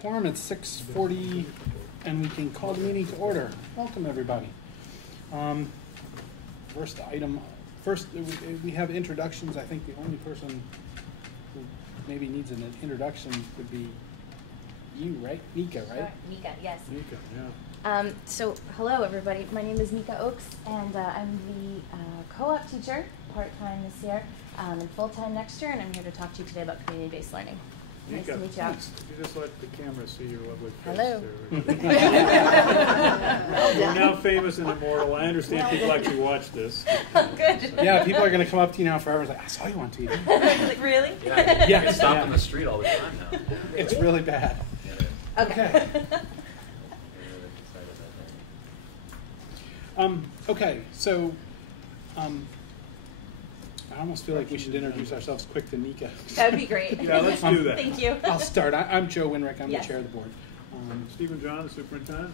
Quorum. It's 6:40, and we can call the meeting to order. Welcome, everybody. First, we have introductions. I think the only person who maybe needs an introduction would be you, right? Nika, right? Sure. Nika, yes. Nika, yeah. So, hello, everybody. My name is Nika Oakes, and I'm the co-op teacher, part-time this year, and full-time next year, and I'm here to talk to you today about community-based learning. Nice to meet you. Nice. You just let the camera see your lovely face. Hello. You're now famous and immortal. I understand people actually watch this. Good. Yeah, people are going to come up to you now forever. It's like, I saw you on TV. Like, really? Yeah, you Yes. get stopped on the street all the time now. It's really bad. Okay. Okay, so I almost feel like we should introduce ourselves quick to Nika. That would be great. Yeah, let's do that. Thank you. I'll start. I'm Joe Winrick. I'm Yes. the chair of the board. Stephen John, the superintendent.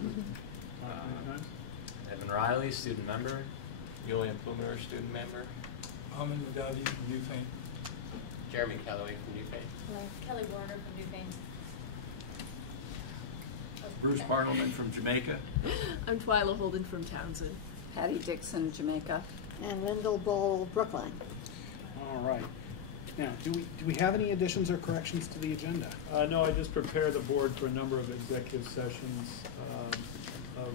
Evan Riley, student member. Julian Plumer, student member. Almond Medallion from Newfane. Jeremy Calloway from Newfane. Kelly Warner from Newfane. Bruce Bartleman from Jamaica. I'm Twyla Holden from Townsend. Patty Dixon, Jamaica. And Lyndall Bowl, Brookline. All right. Now, do we have any additions or corrections to the agenda? No, I just prepared the board for a number of executive sessions of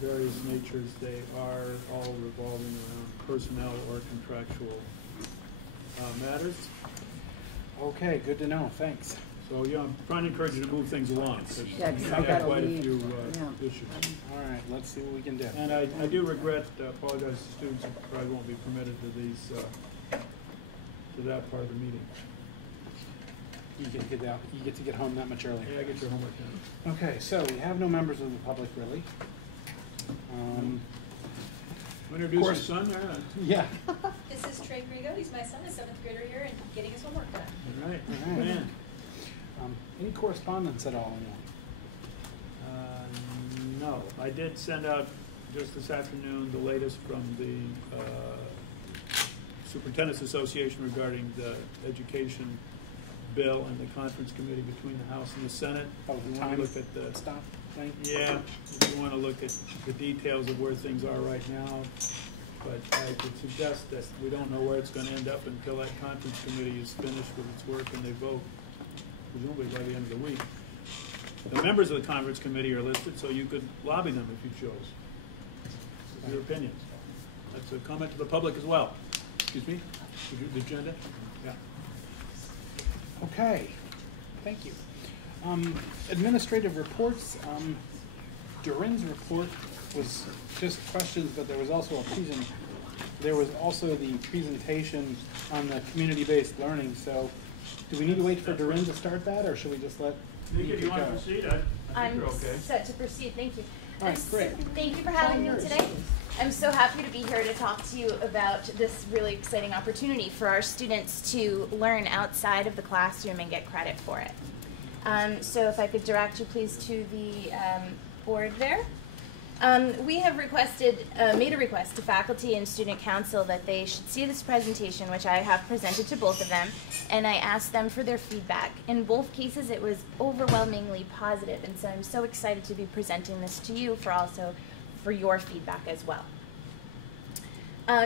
various natures. They are all revolving around personnel or contractual matters. Okay, good to know. Thanks. So, yeah, I'm trying to encourage you to move things along. Yeah, 'cause I I've got gotta quite a leave. few Yeah. issues. All right, let's see what we can do. And I do regret, apologize to students who probably won't be permitted to these, to that part of the meeting. You get to get home that much earlier. Yeah, get your homework done. Okay, so we have no members of the public, really. Introduce your son there. Yeah. This is Trey Grigo. He's my son, a 7th grader here, and getting his homework done. All right. All right. Man. Any correspondence at all? No, I did send out just this afternoon the latest from the Superintendent's Association regarding the education bill and the conference committee between the House and the Senate. Oh, If you want to look at the stop thing? Yeah, if you want to look at the details of where things are right now, but I would suggest that we don't know where it's going to end up until that conference committee is finished with its work and they vote, presumably by the end of the week. The members of the conference committee are listed, so you could lobby them if you chose. With your opinions. That's a comment to the public as well. Excuse me? The agenda? Yeah. Okay, thank you. Administrative reports. Durin's report was just questions, but there was also the presentation on the community-based learning. So, do we need to wait for Durin to start that, or should we just let? Nika, do you want to proceed? I think I'm you're okay. set to proceed. Thank you. All right, great. Thank you for having me today. I'm so happy to be here to talk to you about this really exciting opportunity for our students to learn outside of the classroom and get credit for it. So if I could direct you please to the board there. We have made a request to faculty and student council that they should see this presentation, which I have presented to both of them, and I asked them for their feedback. In both cases, it was overwhelmingly positive, and so I'm so excited to be presenting this to you for your feedback as well.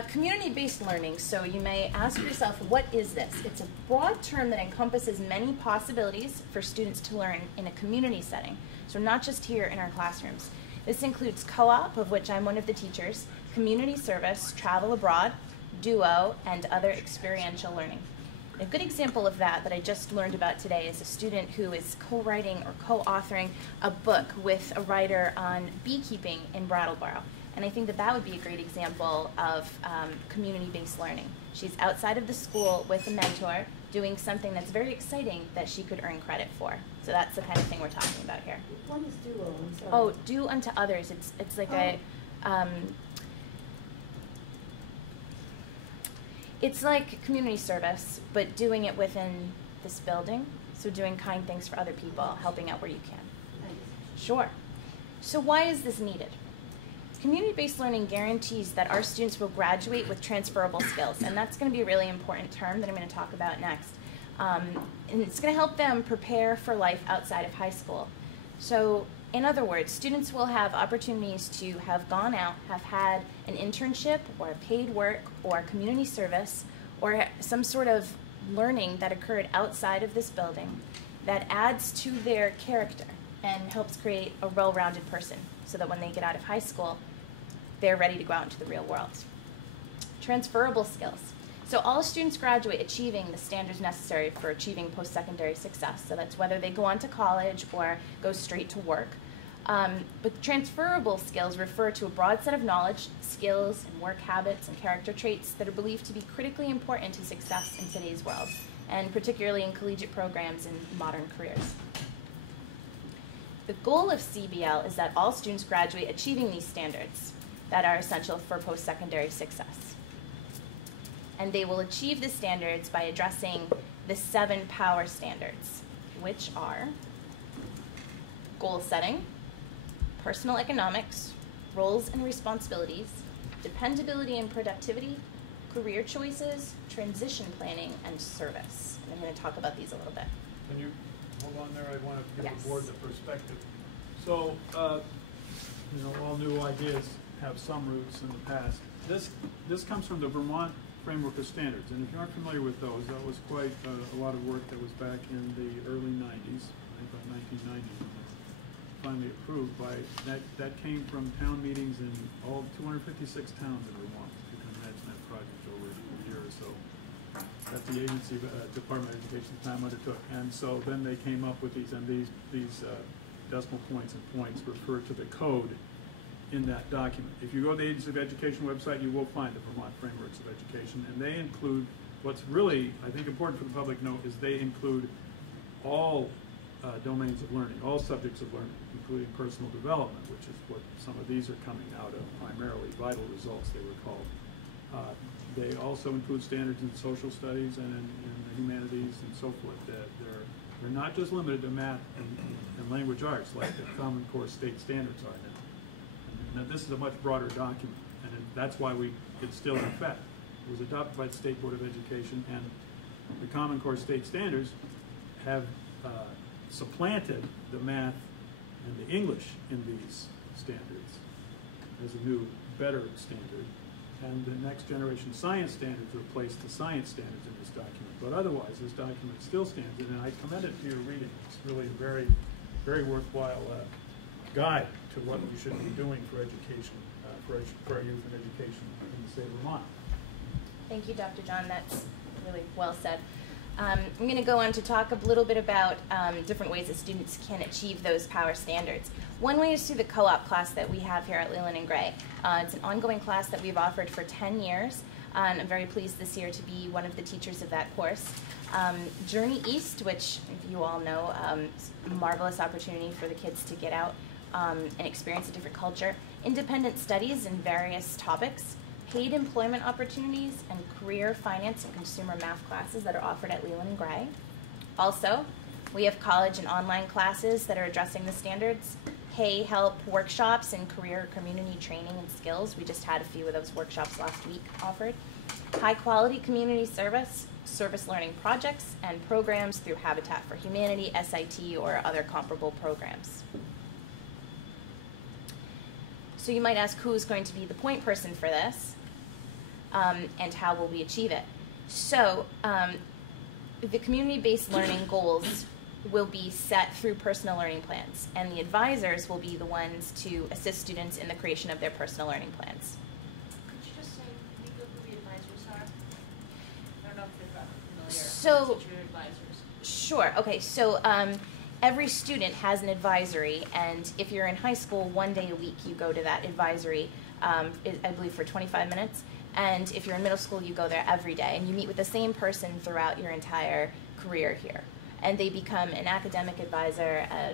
Community-based learning. So you may ask yourself, what is this? It's a broad term that encompasses many possibilities for students to learn in a community setting, so not just here in our classrooms. This includes co-op, of which I'm one of the teachers, community service, travel abroad, duo, and other experiential learning. A good example of that I just learned about today is a student who is co-writing or co-authoring a book with a writer on beekeeping in Brattleboro. And I think that would be a great example of community-based learning. She's outside of the school with a mentor doing something that's very exciting that she could earn credit for. So that's the kind of thing we're talking about here. What is duo? Oh, do unto others. It's like it's like community service, but doing it within this building. So doing kind things for other people, helping out where you can. Sure. So why is this needed? Community-based learning guarantees that our students will graduate with transferable skills, and that's going to be a really important term that I'm going to talk about next. And it's going to help them prepare for life outside of high school. So, in other words, students will have opportunities to have gone out, have had an internship or paid work or community service or some sort of learning that occurred outside of this building that adds to their character and helps create a well-rounded person so that when they get out of high school, they're ready to go out into the real world. Transferable skills. So all students graduate achieving the standards necessary for achieving post-secondary success. So that's whether they go on to college or go straight to work. But transferable skills refer to a broad set of knowledge, skills, and work habits and character traits that are believed to be critically important to success in today's world, and particularly in collegiate programs and modern careers. The goal of CBL is that all students graduate achieving these standards that are essential for post-secondary success. And they will achieve the standards by addressing the 7 power standards, which are goal setting, personal economics, roles and responsibilities, dependability and productivity, career choices, transition planning, and service. And I'm going to talk about these a little bit. Can you hold on there? I want to give Yes. the board the perspective. So, you know, all new ideas have some roots in the past. This comes from the Vermont Framework of Standards, and if you aren't familiar with those, that was quite a lot of work that was back in the early 90s, I think about 1990, when it was finally approved by, that came from town meetings in all 256 towns in Vermont. You can imagine that project over a year or so that the agency, Department of Education time undertook. And so then they came up with these, and these decimal points and points refer to the code in that document. If you go to the Agency of Education website, you will find the Vermont Frameworks of Education, and they include, what's really, I think, important for the public note is they include all domains of learning, all subjects of learning, including personal development, which is what some of these are coming out of, primarily vital results they were called. They also include standards in social studies and in the humanities and so forth. They're not just limited to math and language arts like the Common Core state standards are now. Now, this is a much broader document, and that's why it's still in effect. It was adopted by the State Board of Education, and the Common Core state standards have supplanted the math and the English in these standards as a new, better standard. And the next generation science standards replace the science standards in this document. But otherwise, this document still stands, and I commend it to your reading. It's really a very, very worthwhile guide to what you should be doing for education, for our youth and education in the state of Vermont. Thank you, Dr. John. That's really well said. I'm going to go on to talk a little bit about different ways that students can achieve those power standards. One way is through the co-op class that we have here at Leland and Gray. It's an ongoing class that we've offered for 10 years. And I'm very pleased this year to be one of the teachers of that course. Journey East, which you all know, is a marvelous opportunity for the kids to get out and experience a different culture. Independent studies in various topics. Paid employment opportunities, and career, finance, and consumer math classes that are offered at Leland and Gray. Also, we have college and online classes that are addressing the standards. Pay help workshops and career community training and skills. We just had a few of those workshops last week offered. High quality community service, service learning projects, and programs through Habitat for Humanity, SIT, or other comparable programs. So you might ask, who's going to be the point person for this? And how will we achieve it? So the community-based learning goals will be set through personal learning plans, and the advisors will be the ones to assist students in the creation of their personal learning plans. Could you just say, Nika, who the advisors are? I don't know if they're familiar. So, Teacher advisors. Sure. Okay. So every student has an advisory, and if you're in high school, 1 day a week you go to that advisory, I believe for 25 minutes. And if you're in middle school, you go there every day, and you meet with the same person throughout your entire career here. And they become an academic advisor, a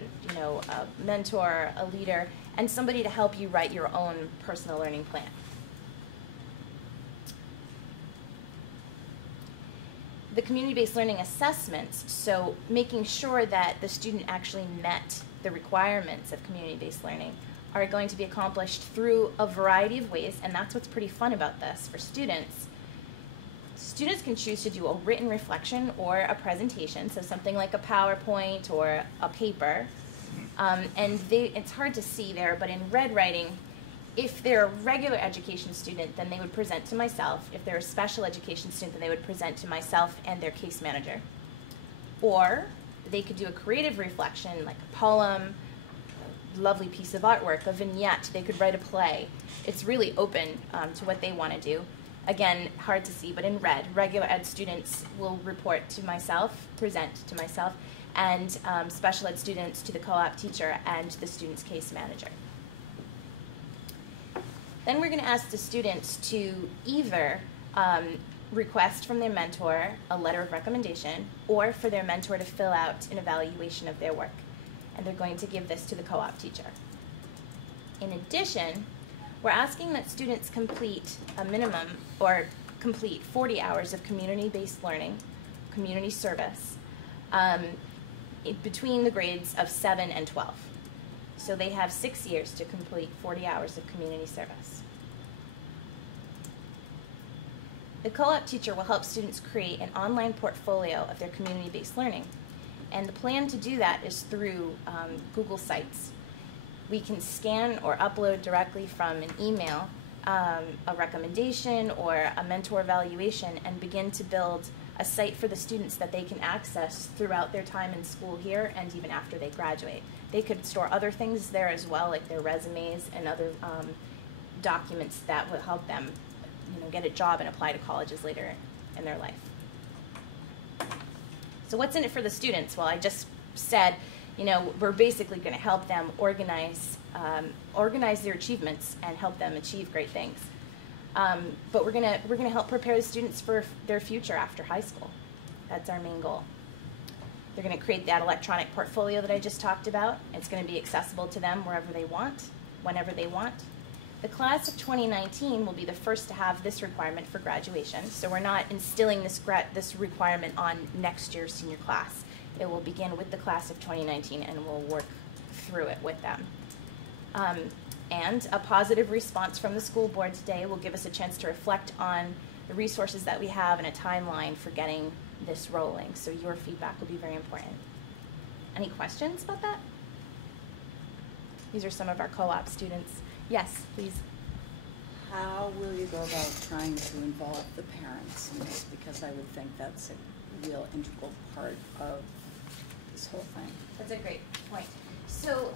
mentor, a leader, and somebody to help you write your own personal learning plan. The community-based learning assessments, so making sure that the student actually met the requirements of community-based learning, are going to be accomplished through a variety of ways, and that's what's pretty fun about this for students. Students can choose to do a written reflection or a presentation, so something like a PowerPoint or a paper. And it's hard to see there, but in red writing, if they're a regular education student, then they would present to myself. If they're a special education student, then they would present to myself and their case manager. Or they could do a creative reflection, like a poem, a lovely piece of artwork, a vignette. They could write a play. It's really open to what they want to do. Again, hard to see, but in red, regular ed students will report to myself, present to myself, and special ed students to the co-op teacher and the student's case manager. Then we're going to ask the students to either request from their mentor a letter of recommendation, or for their mentor to fill out an evaluation of their work. And they're going to give this to the co-op teacher. In addition, we're asking that students complete a minimum, or complete 40 hours of community-based learning, community service, between the grades of 7 and 12. So they have 6 years to complete 40 hours of community service. The co-op teacher will help students create an online portfolio of their community-based learning. And the plan to do that is through Google Sites. We can scan or upload directly from an email a recommendation or a mentor evaluation and begin to build a site for the students that they can access throughout their time in school here and even after they graduate. They could store other things there as well, like their resumes and other documents that will help them, get a job and apply to colleges later in their life. So what's in it for the students? Well, I just said, we're basically going to help them organize their achievements and help them achieve great things. But we're gonna help prepare the students for their future after high school. That's our main goal. They're going to create that electronic portfolio that I just talked about. It's going to be accessible to them wherever they want, whenever they want. The class of 2019 will be the first to have this requirement for graduation. So we're not instilling this requirement on next year's senior class. It will begin with the class of 2019 and we'll work through it with them. And a positive response from the school board today will give us a chance to reflect on the resources that we have and a timeline for getting this rolling. So your feedback will be very important. Any questions about that? These are some of our co-op students. Yes, please. How will you go about trying to involve the parents in this? Because I would think that's a real integral part of this whole thing. That's a great point. So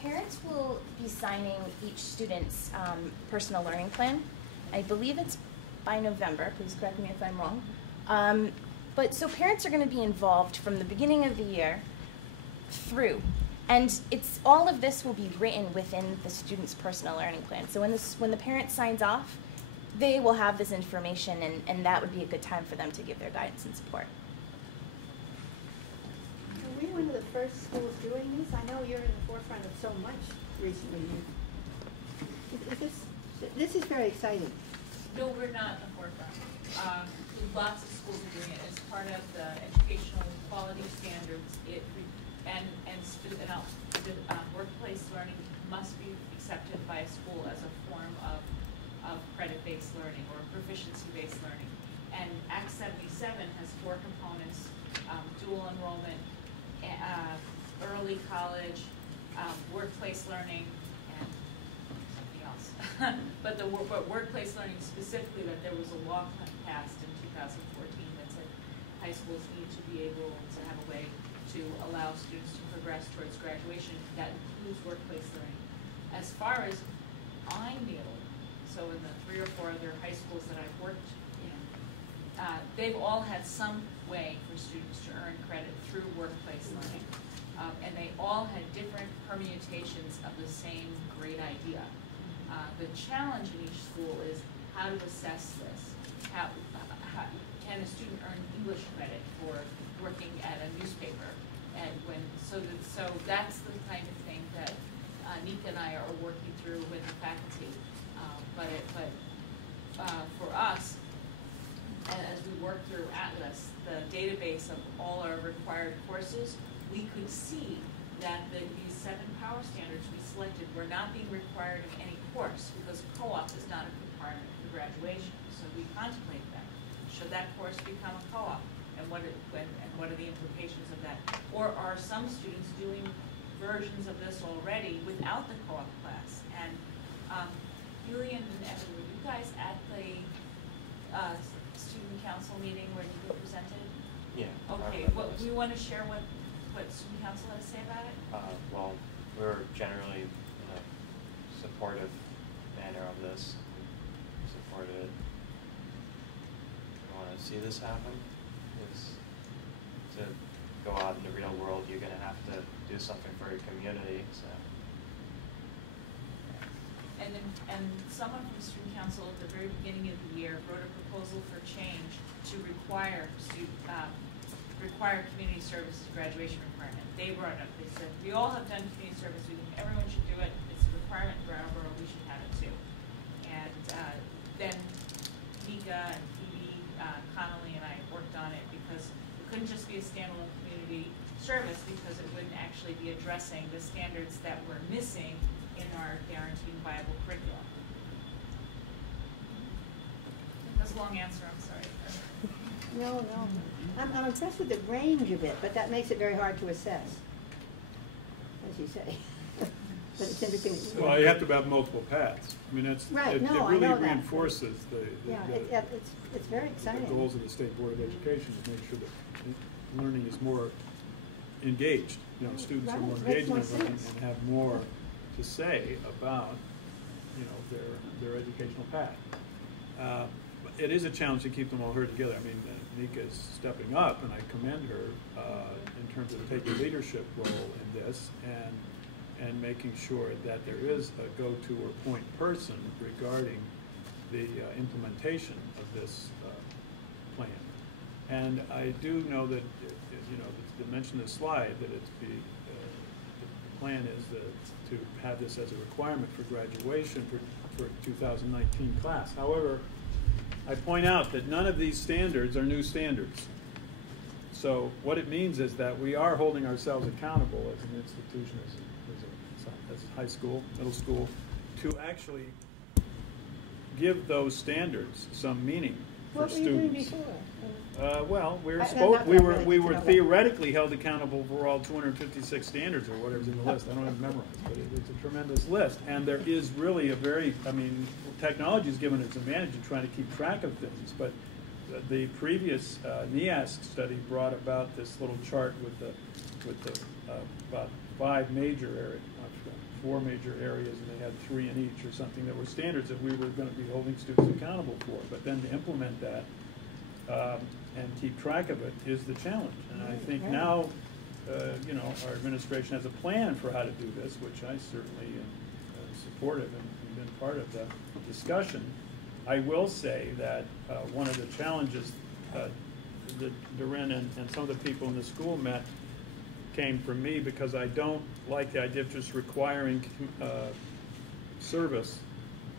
parents will be signing each student's personal learning plan. I believe it's by November. Please correct me if I'm wrong. But so parents are going to be involved from the beginning of the year through. And all of this will be written within the student's personal learning plan. So when the parent signs off, they will have this information, and that would be a good time for them to give their guidance and support. Are we one of the first schools doing these? I know you're in the forefront of so much recently. This is very exciting. No, we're not the forefront. Lots of schools are doing it as part of the educational quality standards. Workplace learning must be accepted by a school as a form of credit-based learning or proficiency-based learning. And Act 77 has 4 components: dual enrollment, early college, workplace learning, and something else. but workplace learning specifically, that there was a law passed in 2014 that said high schools need to be able to have a way to allow students to progress towards graduation. That includes workplace learning. As far as I knew, so in the 3 or 4 other high schools that I've worked in, they've all had some way for students to earn credit through workplace learning. And they all had different permutations of the same great idea. The challenge in each school is how to assess this. How can a student earn English credit for working at a newspaper? And so that's the kind of thing that Nika and I are working through with the faculty. For us, as we work through Atlas, the database of all our required courses, we could see that these 7 power standards we selected were not being required in any course, because co-op is not a requirement for graduation. So we contemplated that. Should that course become a co-op? And what are the implications of that? Or are some students doing versions of this already without the co-op class? And Leland and Evan, were you guys at the student council meeting where you presented? Yeah. Okay, do you want to share what student council had to say about it? Well, we're generally in a supportive manner of this. We supported it. We want to see this happen. Is to go out in the real world, you're going to have to do something for your community. So. And someone from student council at the very beginning of the year wrote a proposal for change to require community services graduation requirement. They brought it up. They said, we all have done community service. We think everyone should do it. It's a requirement for our borough. We should have it too. And then Nika and Phoebe Connolly and I worked on it because it couldn't just be a standalone community service, because it wouldn't actually be addressing the standards that we're missing in our guaranteed viable curriculum. That's a long answer, I'm sorry. No. I'm impressed with the range of it, but that makes it very hard to assess, as you say. But it's interesting. Well, you have to have multiple paths. I mean, Right, it no, I really know that. reinforces It's very exciting. the goals of the State Board of Education to make sure that learning is more engaged. You know, students are more Right, makes engaged in more learning sense. and have more to say about, you know, their educational path. It is a challenge to keep them all heard together. I mean, Nika is stepping up, and I commend her in terms of taking leadership role in this and making sure that there is a go-to or point person regarding the implementation of this plan. And I do know that, you know, to mention this slide, that it's the plan is to have this as a requirement for graduation for 2019 class. However, I point out that none of these standards are new standards. So what it means is that we are holding ourselves accountable as an institution, as a high school, middle school, to actually give those standards some meaning for students. What were you doing before? Well, we were theoretically held accountable for all 256 standards or whatever's in the list. I don't have it memorized, but it's a tremendous list. And there is really technology has given us an advantage in trying to keep track of things. But the previous NEASC study brought about this little chart with about 4 major areas, and they had 3 in each or something that were standards that we were going to be holding students accountable for. But then to implement that and keep track of it is the challenge. And I think now, you know, our administration has a plan for how to do this, which I certainly am supportive and been part of the discussion. I will say that one of the challenges that Doreen and some of the people in the school met came from me, because I don't like the idea of just requiring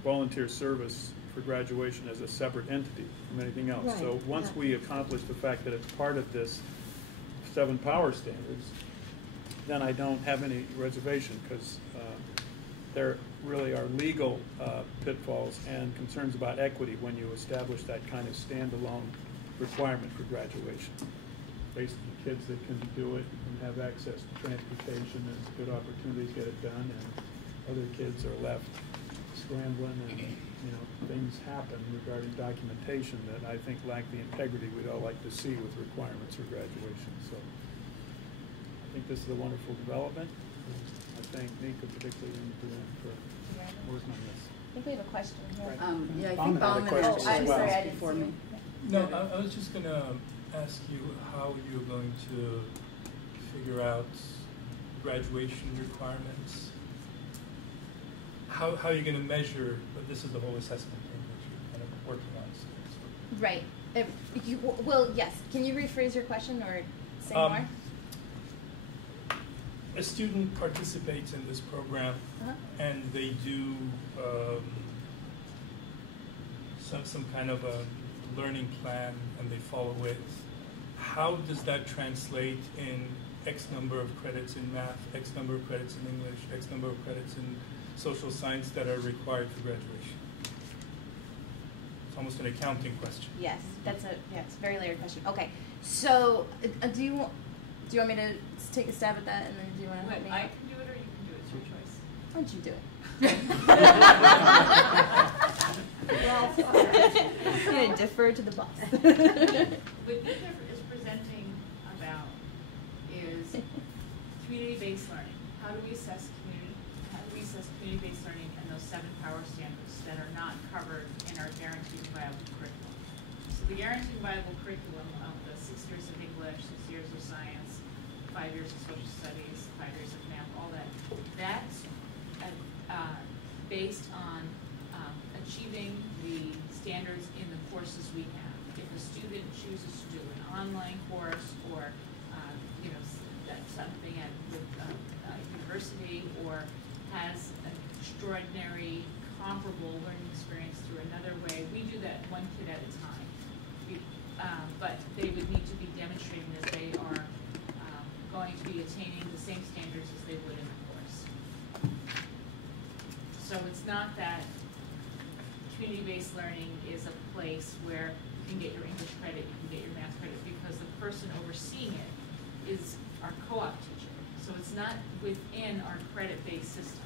volunteer service for graduation as a separate entity from anything else. Right. So once we accomplish the fact that it's part of this 7 power standards, then I don't have any reservation, because there really are legal pitfalls and concerns about equity when you establish that kind of standalone requirement for graduation. Basically, kids that can do it and have access to transportation and good opportunity to get it done, and other kids are left scrambling, and you know, things happen regarding documentation that I think lack the integrity we'd all like to see with requirements for graduation. So I think this is a wonderful development. I thank Nika particularly for working on this. I think we have a question here. Yeah, I Bauman think had a Bauman question actually as I'm well. sorry, I asked didn't before see me. it. No, I was just going to ask you how you're going to figure out graduation requirements. How are you going to measure, but this is the whole assessment thing that you're kind of working on. So. Right. Well, yes. Can you rephrase your question or say more? A student participates in this program, and they do some kind of a learning plan, and they follow it. how does that translate in X number of credits in math, X number of credits in English, X number of credits in social science that are required for graduation? It's almost an accounting question. Yes, that's a very layered question. Okay, so do you want me to take a stab at that, and then do you want to help me? I can do it, or you can do it. It's your choice. Why don't you do it? I'm gonna defer to the boss. What Nika is presenting about is community-based learning. How do we assess community-based learning and those 7 power standards that are not covered in our guaranteed viable curriculum? So the guaranteed viable curriculum of the 6 years of English, 6 years of science, 5 years of social studies, 5 years of math, all that's based on achieving the standards in the courses we have. If a student chooses to do an online course or something with a university, or has an extraordinary comparable learning experience through another way, we do that one kid at a time. But they would need to be demonstrating that they are going to be attaining the same standards as they would in the course. So it's not that community-based learning is a place where you can get your English credit, you can get your math credit, because the person overseeing it is our co-op teacher. So it's not within our credit-based system.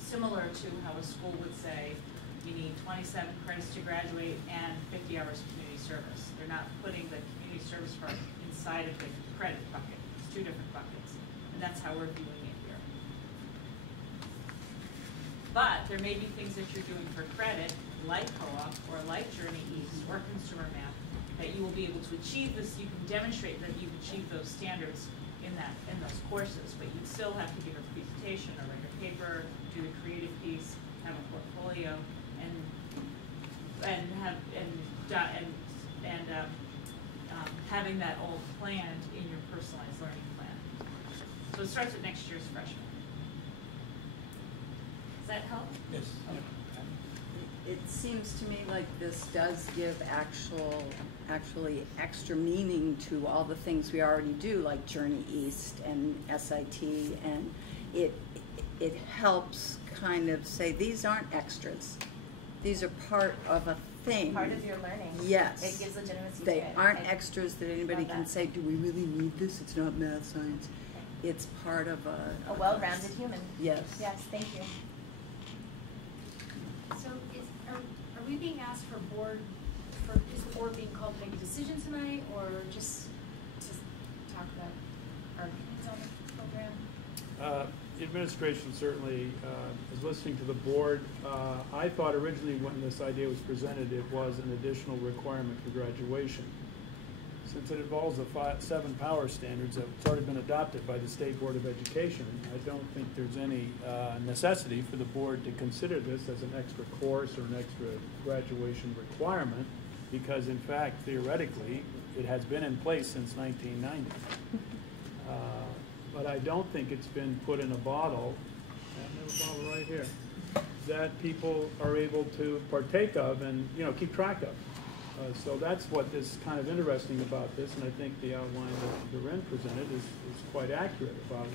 Similar to how a school would say, you need 27 credits to graduate and 50 hours of community service. They're not putting the community service part inside of the credit bucket. It's 2 different buckets. And that's how we're viewing it here. But there may be things that you're doing for credit, like co-op or like Journey East or consumer math, that you will be able to achieve this. You can demonstrate that you've achieved those standards in those courses, but you still have to give a presentation or write a paper, do the creative piece, have a portfolio, having that all planned in your personalized learning plan. So it starts with next year's freshmen. Does that help? Yes. It seems to me like this does give actually extra meaning to all the things we already do, like Journey East and SIT, and it helps kind of say these aren't extras. These are part of a thing. Part of your learning. Yes. It gives legitimacy They to it. aren't extras that anybody can say, do we really need this? It's not math, science. Okay. It's part of a well-rounded human. Yes. Yes, thank you. So are we being asked is the board being called to make a decision tonight, or just to talk about our opinions on the program? The administration certainly is listening to the board. I thought originally when this idea was presented, it was an additional requirement for graduation. Since it involves the 7 power standards that have already been adopted by the State Board of Education, I don't think there's any necessity for the board to consider this as an extra course or an extra graduation requirement, because in fact, theoretically, it has been in place since 1990. But I don't think it's been put in a bottle, I have a bottle right here, that people are able to partake of and keep track of. So that's what is kind of interesting about this, and I think the outline that Doreen presented is quite accurate about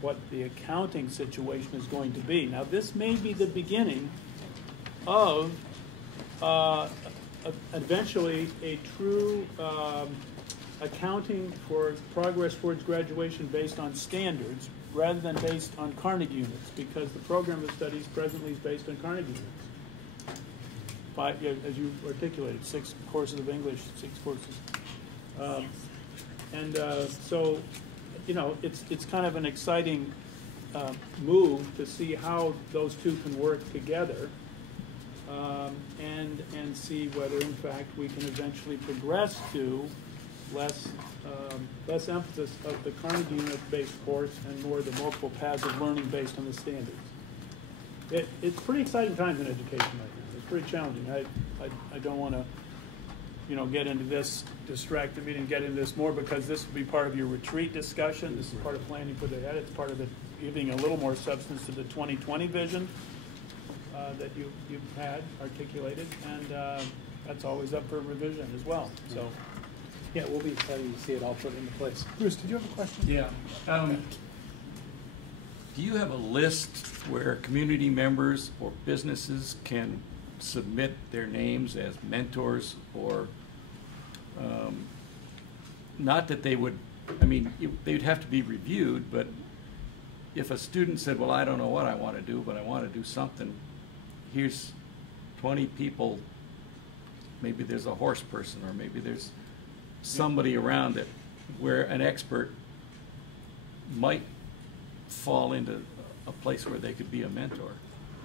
what the accounting situation is going to be. Now, this may be the beginning of eventually a true accounting for progress towards graduation based on standards rather than based on Carnegie units, because the program of studies presently is based on Carnegie units. As you articulated, 6 courses of English, 6 courses. So, it's kind of an exciting move to see how those 2 can work together and see whether, in fact, we can eventually progress to less emphasis of the Carnegie unit-based course and more the multiple paths of learning based on the standards. It's pretty exciting times in education right now. It's pretty challenging. I don't want to, get into this, distract the meeting, and get into this more, because this will be part of your retreat discussion. This is part of planning for the head. It's part of it giving a little more substance to the 2020 vision that you've had articulated, and that's always up for revision as well. So Yeah, we'll be excited to see it all put into place. Bruce, did you have a question? Yeah. Do you have a list where community members or businesses can submit their names as mentors, or not that they would, I mean, they'd have to be reviewed, but if a student said, well, I don't know what I want to do, but I want to do something, here's 20 people, maybe there's a horse person, or maybe there's somebody around it where an expert might fall into a place where they could be a mentor.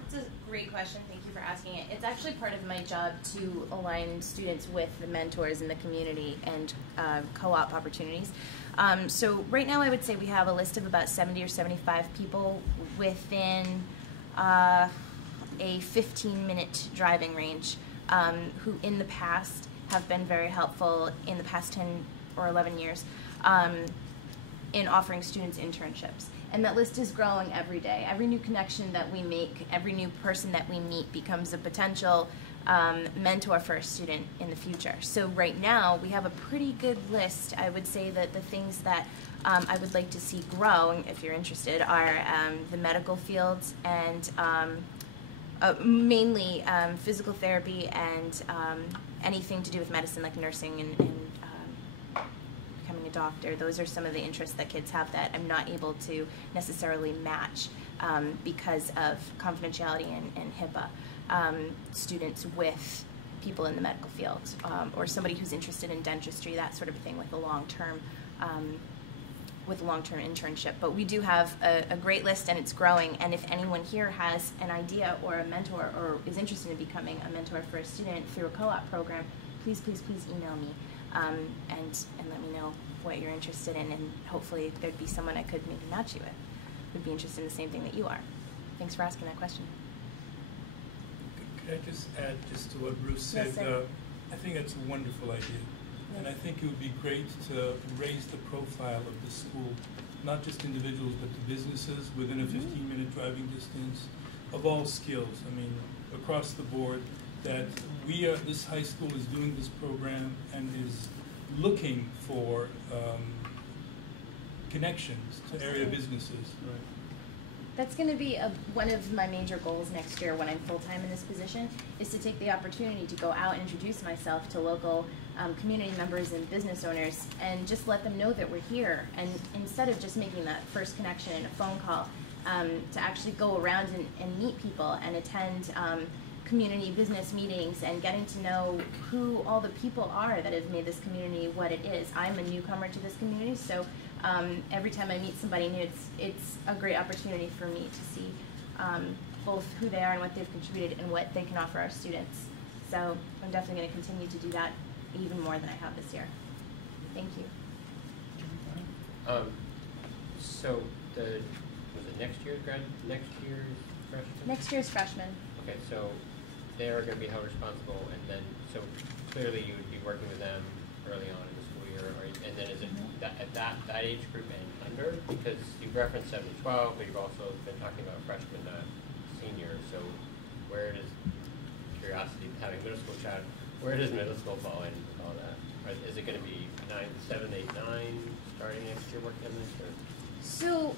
It's a great question. Thank you for asking it. It's actually part of my job to align students with the mentors in the community and co-op opportunities. So right now I would say we have a list of about 70 or 75 people within a 15-minute driving range who in the past have been very helpful in the past 10 or 11 years in offering students internships. And that list is growing every day. Every new connection that we make, every new person that we meet becomes a potential mentor for a student in the future. So right now, we have a pretty good list. I would say that the things that I would like to see grow, if you're interested, are the medical fields and mainly physical therapy and anything to do with medicine, like nursing and becoming a doctor. Those are some of the interests that kids have that I'm not able to necessarily match because of confidentiality and HIPAA. Students with people in the medical field, or somebody who's interested in dentistry, that sort of thing, with a long-term internship. But we do have a great list, and it's growing. And if anyone here has an idea or a mentor, or is interested in becoming a mentor for a student through a co-op program, please, please, please email me and let me know what you're interested in, and hopefully there'd be someone I could maybe match you with who'd be interested in the same thing that you are. Thanks for asking that question. Could I just add just to what Bruce said? Yes, sir. I think that's a wonderful idea. Yes. And I think it would be great to raise the profile of the school, not just individuals, but the businesses within a 15-minute driving distance of all skills. I mean, across the board, that this high school is doing this program and is looking for connections to area businesses. Right. That's going to be one of my major goals next year when I'm full-time in this position, is to take the opportunity to go out and introduce myself to local community members and business owners and just let them know that we're here. And instead of just making that first connection in a phone call, to actually go around and meet people and attend community business meetings and getting to know who all the people are that have made this community what it is. I'm a newcomer to this community, so every time I meet somebody new, it's a great opportunity for me to see both who they are and what they've contributed and what they can offer our students. So I'm definitely going to continue to do that even more than I have this year. Thank you. So was it next year's freshmen? Next year's freshmen. Okay, so they're going to be held responsible, and then so clearly you would be working with them early on in the school year, and then is it at that age group and under? Because you've referenced 7 to 12, but you've also been talking about freshmen to seniors. So where does curiosity, having middle school child, where does middle school fall in with all that? Is it going to be 7, 8, 9 starting next year working on this? Or? So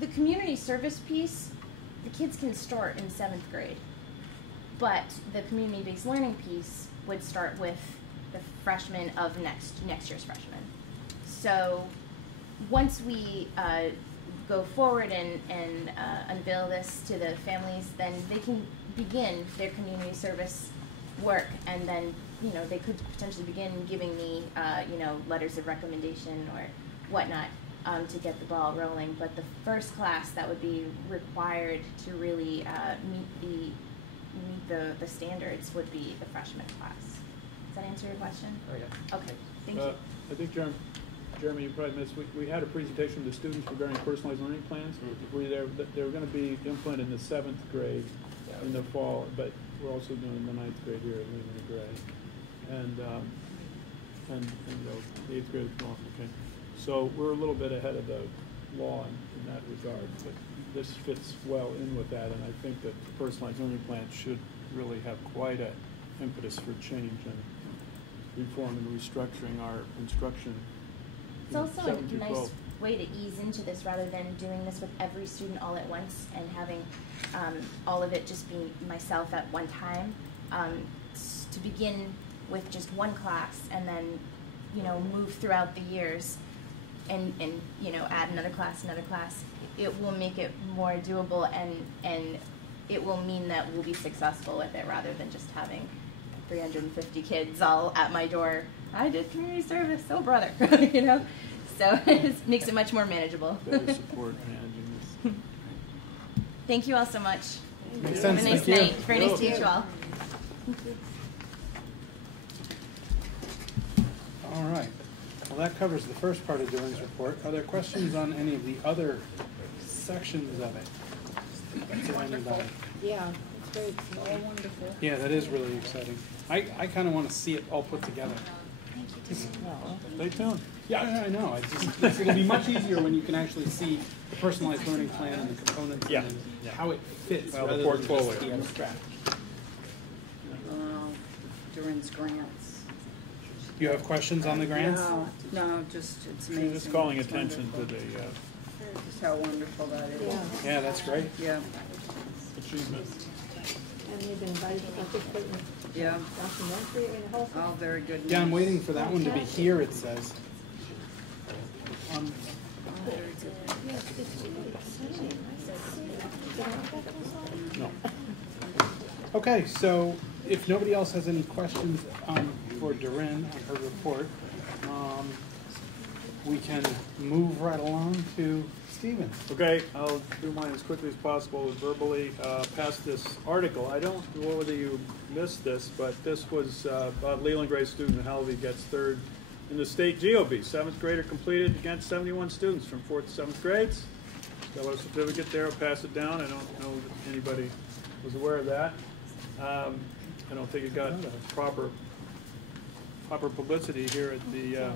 the community service piece, the kids can start in 7th grade, but the community-based learning piece would start with the freshmen of next year's freshmen. So once we go forward and unveil this to the families, then they can begin their community service work, and then they could potentially begin giving me letters of recommendation or whatnot to get the ball rolling. But the first class that would be required to really meet the standards would be the freshman class. Does that answer your question? Oh yeah. Okay, thank you. I think Jeremy, you probably missed, we had a presentation to students regarding personalized learning plans. They were going to be implemented in the 7th grade in the fall, but we're also doing the 9th grade here at Leland Gray. And the 8th grade is okay. So we're a little bit ahead of the law in that regard, but this fits well in with that, and I think that the personalized learning plan should really have quite an impetus for change reform and restructuring our instruction. It's also a 7 through nice 12. way to ease into this rather than doing this with every student all at once and having all of it just be myself at one time. To begin with just one class and then, you know, move throughout the years and you know, add another class, it will make it more doable and it will mean that we'll be successful with it rather than just having 350 kids all at my door. I did community service, oh brother, you know? So it makes it much more manageable. Better support managing this. Thank you all so much. Makes Have sense. a nice Thank you. night. Very nice to meet you all. All right. Well, that covers the first part of Dylan's report. Are there questions on any of the other sections of it? For anybody? Yeah, it's great. It's all wonderful. Yeah, that is really exciting. I kind of want to see it all put together. Stay tuned. Yeah, I know. It'll be much easier when you can actually see the personalized learning plan and the components Yeah. and how it fits Well, the rather portfolio. than just the abstract. Durin's grants. You have questions on the grants? No, just, it's amazing. Just calling It's attention to wonderful. the Just how wonderful that is. Yeah. Yeah, that's great. Yeah, achievement. And they've been invited to participate in yeah, documentary and the whole thing. all very good. Yeah, I'm news. waiting for that one to be here, it says. All very good. Yes, it's really exciting. Did I get that one? No. Okay, so if nobody else has any questions for Doreen on her report, we can move right along to Stephen. Okay, I'll do mine as quickly as possible verbally. Pass this article. I don't know whether you missed this, but this was about Leland grade student Halvey gets third in the state GOB. 7th grader completed against 71 students from 4th to 7th grades. Got a certificate there. I'll pass it down. I don't know if anybody was aware of that. I don't think it got proper publicity here at the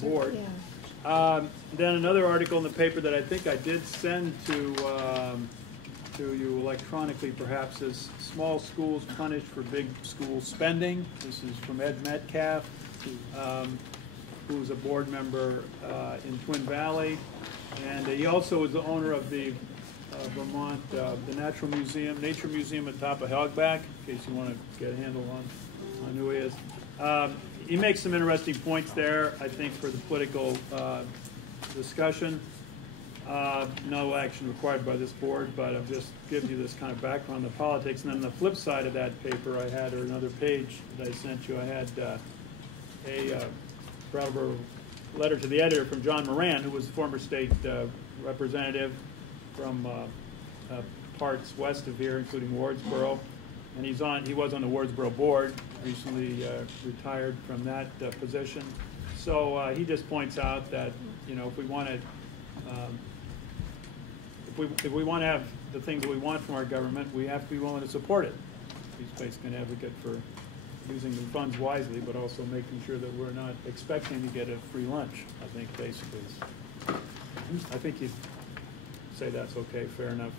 board. Then another article in the paper that I think I did send to you electronically perhaps is Small Schools Punished for Big School Spending. This is from Ed Metcalf, who's a board member in Twin Valley. And he also is the owner of the Vermont, the Nature Museum at top of Hogback, in case you want to get a handle on who he is. He makes some interesting points there, I think, for the political discussion. No action required by this board, but I'll just give you this kind of background on the politics. And then the flip side of that paper I had, or another page that I sent you, I had a Brattleboro letter to the editor from John Moran, who was the former state representative from parts west of here, including Wardsboro. And he was on the Wardsboro board, recently retired from that position. So he just points out that, you know, if we want to have the things that we want from our government, we have to be willing to support it. He's basically an advocate for using the funds wisely, but also making sure that we're not expecting to get a free lunch, I think, basically. I think you'd say that's okay, fair enough.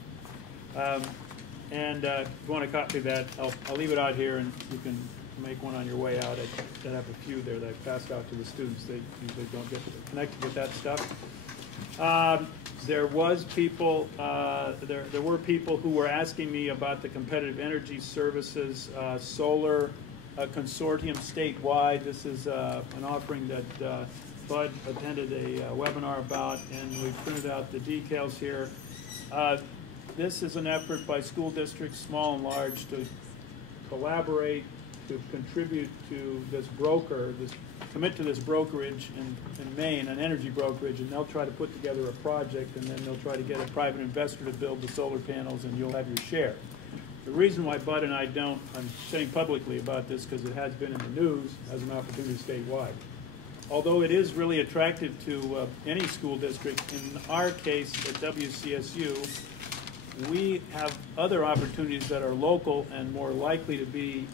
And if you want a copy of that, I'll leave it out here, and you can make one on your way out. I have a few there that I passed out to the students. They usually don't get connected with that stuff. There were people who were asking me about the Competitive Energy Services Solar Consortium statewide. This is an offering that Boad attended a webinar about, and we printed out the details here. This is an effort by school districts, small and large, to collaborate, to contribute to this commit to this brokerage in Maine, an energy brokerage, and they'll try to put together a project, and then they'll try to get a private investor to build the solar panels, and you'll have your share. The reason why Bud and I I'm saying publicly about this because it has been in the news as an opportunity statewide. Although it is really attractive to any school district, in our case at WCSU, we have other opportunities that are local and more likely to be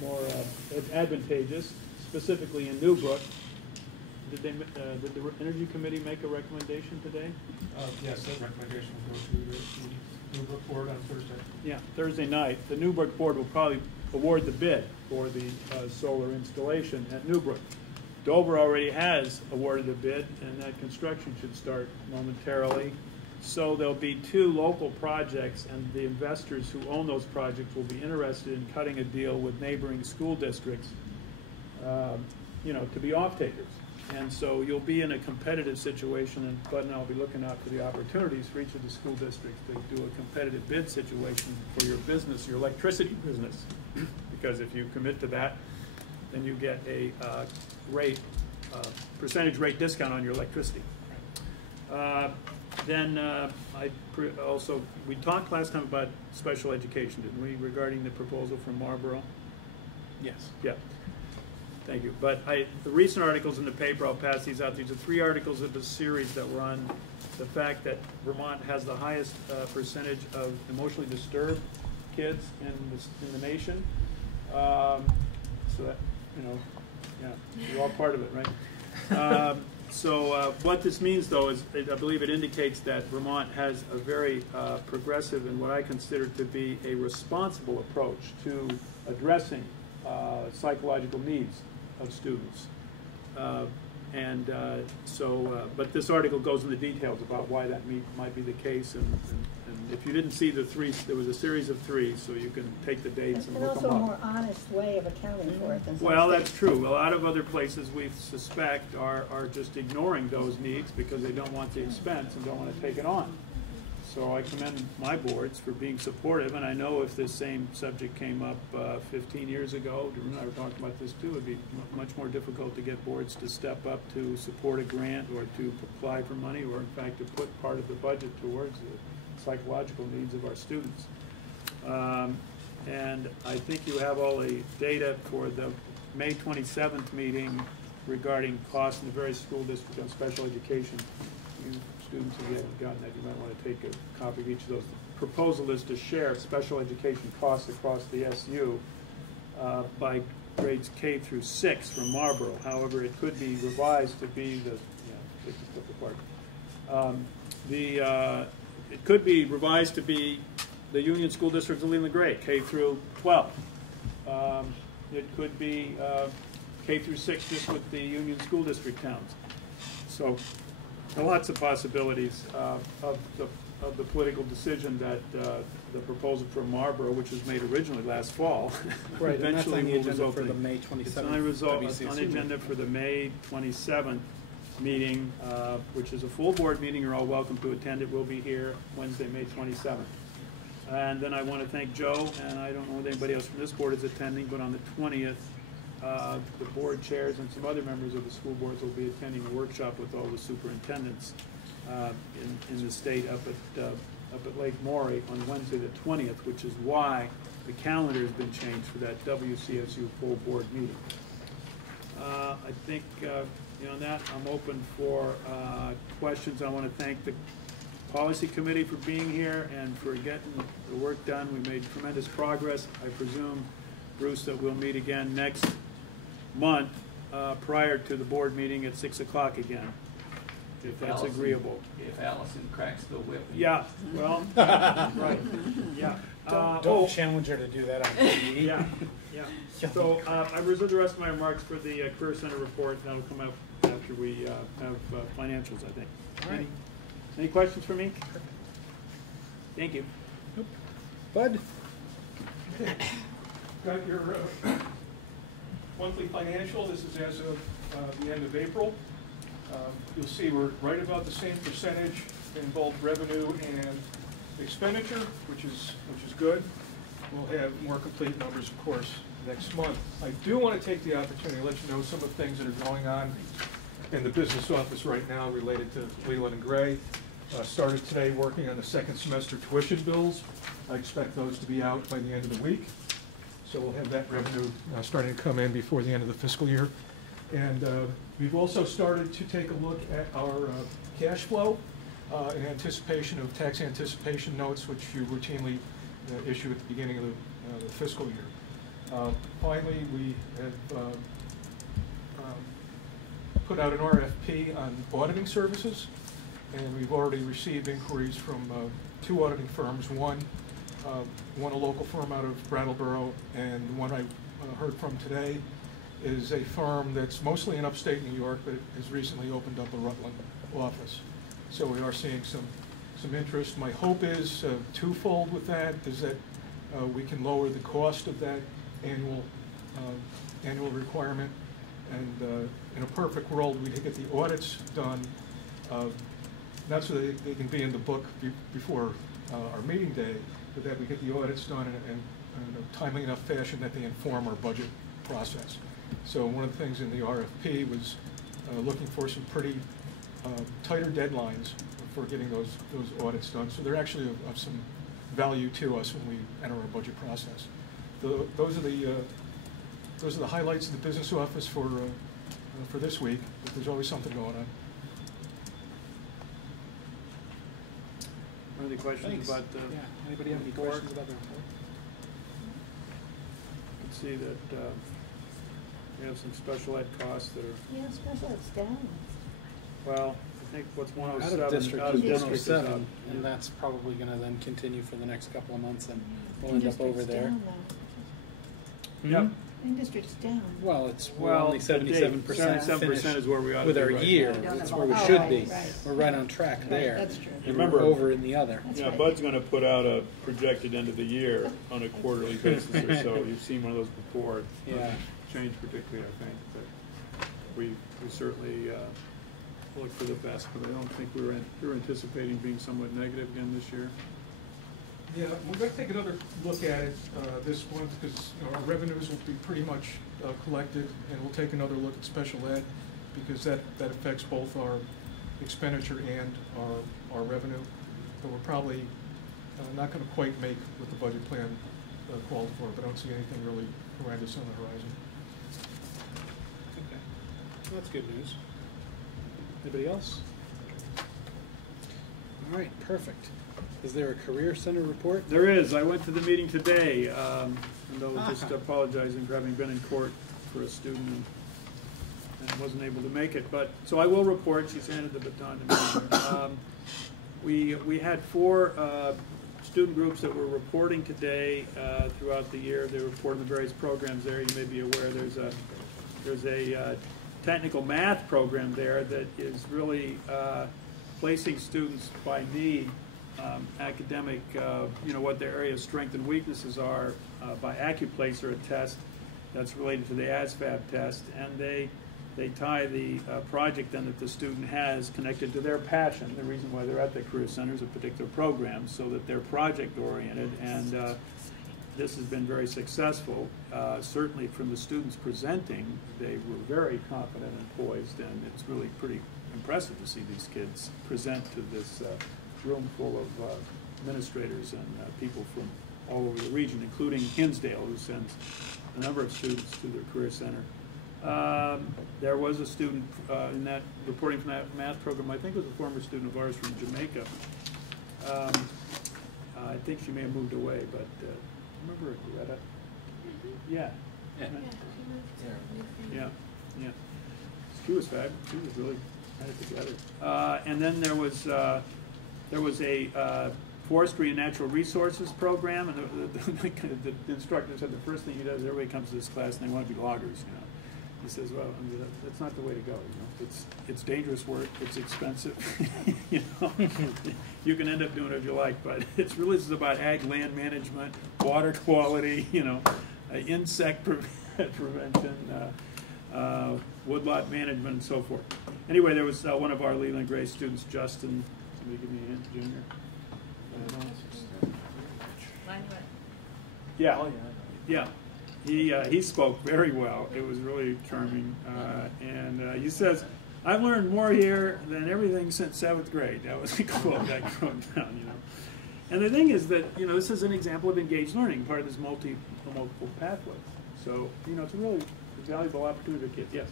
more advantageous, specifically in Newbrook. Did the Energy Committee make a recommendation today? Yes, that recommendation will go through the Newbrook board on Thursday. Yeah, Thursday night. The Newbrook board will probably award the bid for the solar installation at Newbrook. Dover already has awarded the bid, and that construction should start momentarily. So there'll be 2 local projects, and the investors who own those projects will be interested in cutting a deal with neighboring school districts, you know, to be off-takers. And so you'll be in a competitive situation, and Bud and I will be looking out for the opportunities for each of the school districts to do a competitive bid situation for your business, your electricity business. Because if you commit to that, then you get a percentage rate discount on your electricity. We talked last time about special education, didn't we, regarding the proposal from Marlboro? Yes. Yeah. Thank you. But the recent articles in the paper, I'll pass these out. These are 3 articles of a series that were on the fact that Vermont has the highest percentage of emotionally disturbed kids in the nation. So that, you know, yeah, you're all part of it, right? So what this means, though, is I believe it indicates that Vermont has a very progressive and what I consider to be a responsible approach to addressing psychological needs of students. But this article goes into details about why that might be the case, and if you didn't see the 3, there was a series of 3, so you can take the dates and look them up. And also a more honest way of accounting for it than some Well, states. that's true. A lot of other places we suspect are just ignoring those needs because they don't want the expense and don't want to take it on. So I commend my boards for being supportive, and I know if this same subject came up 15 years ago, Drew and I were talking about this too, it would be much more difficult to get boards to step up to support a grant or to apply for money or in fact to put part of the budget towards the psychological needs of our students. And I think you have all the data for the May 27th meeting regarding costs in the various school districts on special education. You students, if you haven't gotten that, you might want to take a copy of each of those. The proposal is to share special education costs across the SU by grades K through 6 from Marlboro. However, it could be revised to be it could be revised to be the Union School District of Leland Gray, K through 12. It could be K through 6 just with the Union School District towns. So there are lots of possibilities of the political decision that the proposal from Marlboro, which was made originally last fall, Right, eventually and will that's on the agenda result for in the May 27th. It's on the agenda for the May 27th meeting, which is a full board meeting. You're all welcome to attend. It will be here Wednesday, May 27th. And then I want to thank Joe, and I don't know if anybody else from this board is attending, but on the 20th, the board chairs and some other members of the school boards will be attending a workshop with all the superintendents in the state up at Lake Maury on Wednesday the 20th, which is why the calendar has been changed for that WCSU full board meeting. I think on that I'm open for questions. I want to thank the policy committee for being here and for getting the work done. We made tremendous progress. I presume, Bruce, that we'll meet again next month prior to the board meeting at 6 o'clock again, if that's agreeable. If Allison cracks the whip. Yeah, well, right, yeah. Don't challenge her to do that on TV. Yeah, yeah. So I reserve the rest of my remarks for the Career Center report. That'll come out after we have financials, I think. All right. Any questions for me? Thank you. Nope. Bud? Got your monthly financial. This is as of the end of April. You'll see we're right about the same percentage in both revenue and expenditure, which is good. We'll have more complete numbers, of course, next month. I do want to take the opportunity to let you know some of the things that are going on in the business office right now related to Leland and Gray. Started today working on the second semester tuition bills. I expect those to be out by the end of the week. So we'll have that revenue starting to come in before the end of the fiscal year. And we've also started to take a look at our cash flow in anticipation of tax anticipation notes, which you routinely issue at the beginning of the fiscal year. Finally, we have put out an RFP on auditing services. and we've already received inquiries from 2 auditing firms, one a local firm out of Brattleboro, and the one I heard from today is a firm that's mostly in upstate New York, but has recently opened up a Rutland office. So we are seeing some interest. My hope is twofold with that, is that we can lower the cost of that annual requirement, and in a perfect world, we'd get the audits done, not so that they can be in the book before our meeting day, but that we get the audits done in a timely enough fashion that they inform our budget process. So one of the things in the RFP was looking for some pretty tighter deadlines for getting those audits done. So they're actually of some value to us when we enter our budget process. Those are the highlights of the business office for this week, but there's always something going on. Any questions Thanks. about the Anybody have any report? questions about the report? You can see that we have some special ed costs that are, Yeah, special ed's down. well, I think what's 107. Out of district out is of district is 107, up. and that's probably going to then continue for the next couple of months, and we'll end up over there. Yep. In district's down. Well, we're Well, only 77% 77% finished is where we ought to with be our right year. now. That's where we Oh, should right, be. right. We're right on track Right, there. that's true. And Remember- we're over in the other. That's Yeah, right. Bud's going to put out a projected end of the year on a quarterly basis or so. You've seen one of those before. Yeah. Changed particularly, I think, but we certainly look for the best, but I don't think we're anticipating being somewhat negative again this year. Yeah, we're going to take another look at it this month, because our revenues will be pretty much collected, and we'll take another look at special ed, because that affects both our expenditure and our revenue. But we're probably not going to quite make what the budget plan called for, but I don't see anything really horrendous on the horizon. Okay. Well, that's good news. Anybody else? All right, perfect. Is there a Career Center report? There is. I went to the meeting today, and I'll just apologizing for having been in court for a student and wasn't able to make it. But so I will report. She's handed the baton to me. We had 4 student groups that were reporting today throughout the year. They reported the various programs there. You may be aware there's a technical math program there that is really placing students by need, academic, what their area of strength and weaknesses are by AccuPlacer, a test that's related to the ASVAB test, and they tie the project then that the student has connected to their passion. The reason why they're at the Career Center is a particular program, so that they're project oriented, and this has been very successful. Certainly from the students presenting, they were very confident and poised, and it's really pretty impressive to see these kids present to this room full of administrators and people from all over the region, including Hinsdale, who sends a number of students to their Career Center. There was a student in that reporting from that math program, I think it was a former student of ours from Jamaica. I think she may have moved away, but remember Greta? Yeah. Yeah. She was fab. She was really had it together. And then there was a forestry and natural resources program, and the instructor said the first thing he does, everybody comes to this class and they want to be loggers. He says, well, that's not the way to go. It's dangerous work. It's expensive. You can end up doing it if you like, but this is about ag land management, water quality, insect prevention, woodlot management, and so forth. Anyway, there was one of our Leland Gray students, Justin. Somebody give me a hint, Junior. Yeah. He spoke very well. It was really charming, and he says, "I've learned more here than everything since 7th grade." That was a quote that wrote down, And the thing is that this is an example of engaged learning, part of this multiple pathway. So it's a really valuable opportunity for kids. Yes,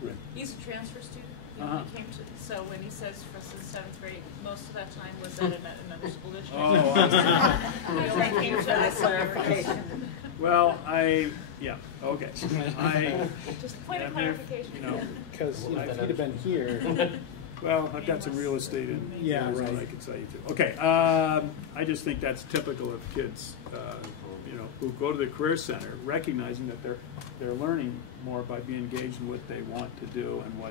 Rick. He's a transfer student. He came to, so when he says, for instance, 7th grade, most of that time was at another school district. Oh, He only came to this clarification. Well, okay. Just point of clarification. Because if he'd have been here, Well, I've got some real estate in Yeah, Arizona right. I can sell you to. Okay, I just think that's typical of kids, you know, who go to the Career Center, recognizing that they're learning more by being engaged in what they want to do and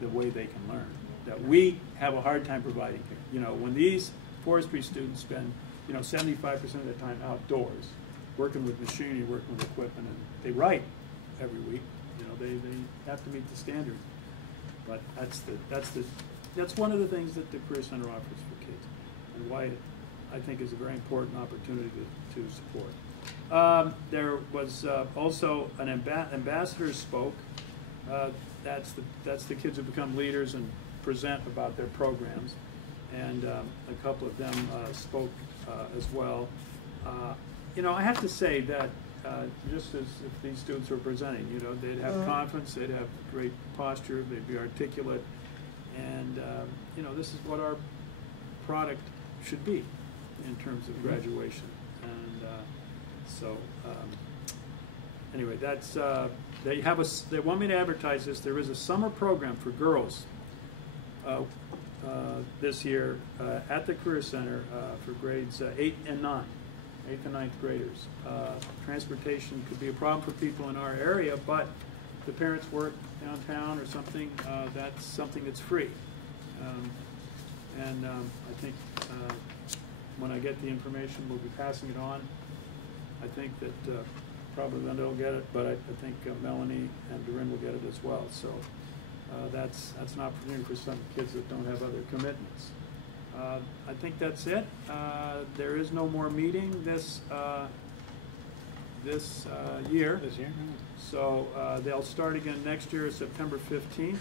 the way they can learn. That we have a hard time providing here. You know, when these forestry students spend, you know, 75% of the time outdoors, working with machinery, working with equipment, and they write every week, you know, they have to meet the standard. But that's one of the things that the Career Center offers for kids, and why it, I think, is a very important opportunity to support. There was also an ambassador spoke. That's the kids who become leaders and present about their programs, and a couple of them spoke as well. You know, I have to say that just as if these students were presenting, you know, they'd have confidence, they'd have great posture, they'd be articulate, and you know, this is what our product should be in terms of graduation. And so anyway, that's they want me to advertise this. There is a summer program for girls this year at the Career Center for grades 8 and 9. 8th and 9th graders. Transportation could be a problem for people in our area, but if the parents work downtown or something, that's something that's free. I think when I get the information, we'll be passing it on. I think that probably Linda will get it, but I think Melanie and Doreen will get it as well. So that's an opportunity for some kids that don't have other commitments. I think that's it. There is no more meeting this year. So they'll start again next year, September 15th.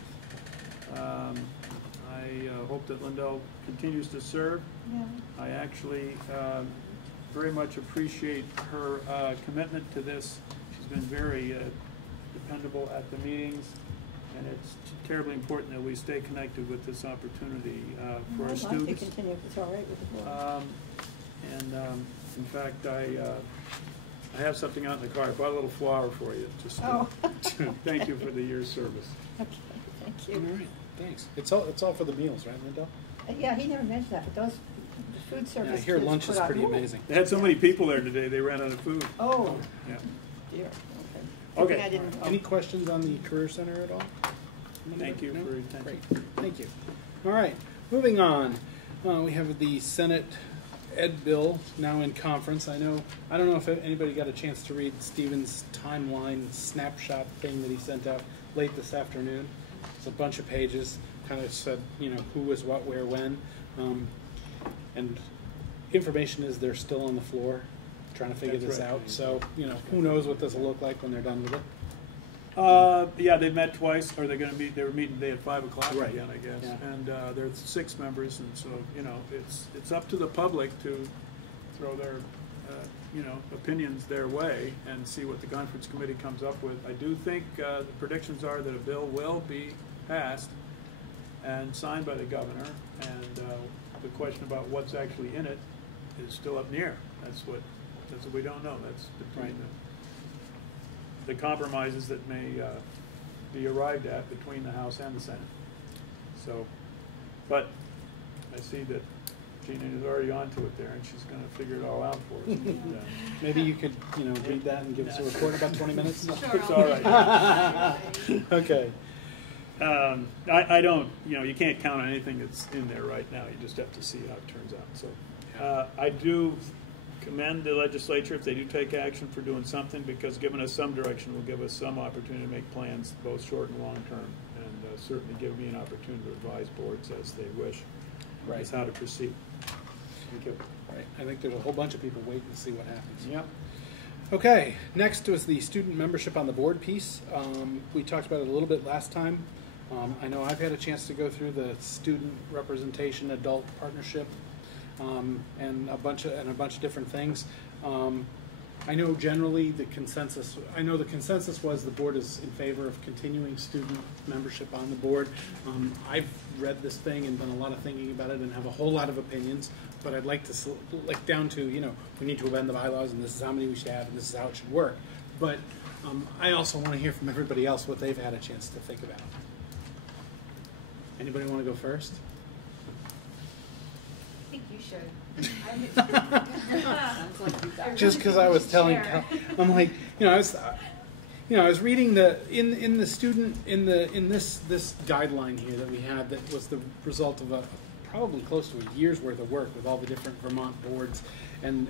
I hope that Lindell continues to serve. Yeah. I actually very much appreciate her commitment to this. She's been very dependable at the meetings. And it's terribly important that we stay connected with this opportunity for our students. I'd like to continue if it's all right with the board. In fact, I have something out in the car. I bought a little flower for you. Just to thank you for the year's service. Okay, thank you. All right, thanks. It's all for the meals, right, Lindell? Yeah, he never mentioned that, but the food service. Yeah, I hear kids lunch put is on- pretty amazing. They had so many people there today, they ran out of food. Oh, Yeah. dear, okay. Okay. Good thing I didn't come. Any questions on the Career Center at all? Thank you No? for your attention. Great, thank you. All right, moving on. We have the Senate Ed bill now in conference. I don't know if anybody got a chance to read Stephen's timeline snapshot thing that he sent out late this afternoon. It's a bunch of pages, kind of said, you know, who was what, where, when. And information is they're still on the floor trying to figure That's this right. out. So, you know, who knows what this will look like when they're done with it. Yeah, they met twice, or they're going to meet. They were meeting today at 5 o'clock Right. again, I guess. Yeah. And there's 6 members, and so you know, it's up to the public to throw their you know, opinions their way and see what the conference committee comes up with. I do think the predictions are that a bill will be passed and signed by the governor, and the question about what's actually in it is still up in the air. That's what we don't know. That's between the compromises that may be arrived at between the House and the Senate. So, but I see that Gina is already onto it there, and she's going to figure it all out for us. And, Maybe you could, you know, read that and give us a report about 20 minutes? It's all right. Okay. I don't, you know, you can't count on anything that's in there right now. You just have to see how it turns out. So I do commend the legislature if they do take action for doing something, because giving us some direction will give us some opportunity to make plans, both short and long term, and certainly give me an opportunity to advise boards as they wish as how to proceed. Thank you. Right. I think there's a whole bunch of people waiting to see what happens. Yep. Okay. Next was the student membership on the board piece. We talked about it a little bit last time. I know I've had a chance to go through the student representation adult partnership and a bunch of different things. I know generally the consensus was the board is in favor of continuing student membership on the board. I've read this thing and done a lot of thinking about it and have a whole lot of opinions, but I'd like to, like down to, you know, we need to amend the bylaws and this is how many we should have and this is how it should work. But I also want to hear from everybody else what they've had a chance to think about. Anybody want to go first? I think you should. Sounds like you got Just because I was telling, I'm like, I was reading in the student in this guideline here that we had that was the result of probably close to a year's worth of work with all the different Vermont boards and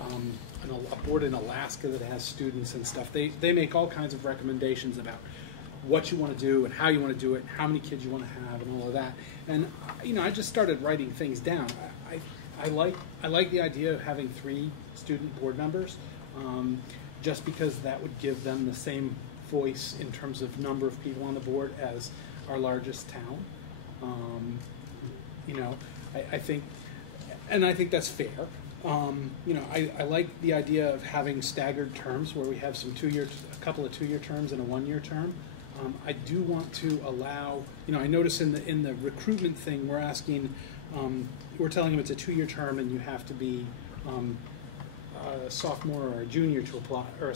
a board in Alaska that has students and stuff. They make all kinds of recommendations about what you want to do and how you want to do it, how many kids you want to have, and all of that. And I just started writing things down. I like the idea of having 3 student board members, just because that would give them the same voice in terms of number of people on the board as our largest town. I think that's fair. I like the idea of having staggered terms where we have a couple of 2-year terms and a 1-year term. I do want to allow, I notice in the recruitment thing, we're asking, we're telling them it's a 2-year term and you have to be a sophomore or a junior to apply, or a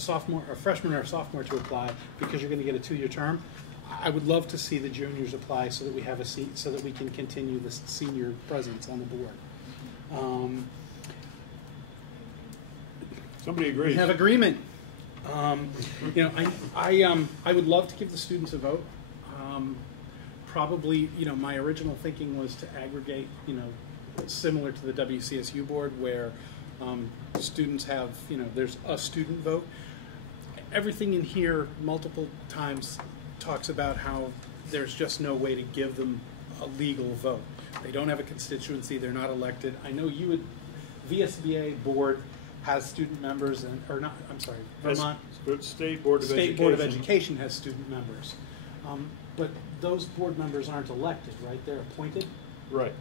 freshman or a sophomore to apply because you're going to get a 2-year term. I would love to see the juniors apply so that we have a seat, so that we can continue this senior presence on the board. Somebody agrees. We have agreement. I would love to give the students a vote. Probably, my original thinking was to aggregate, similar to the WCSU board where students have, there's a student vote. Everything in here multiple times talks about how there's just no way to give them a legal vote. They don't have a constituency, they're not elected. I know VSBA board has student members, Vermont State Board of Education has student members. But those board members aren't elected, right? They're appointed. Right.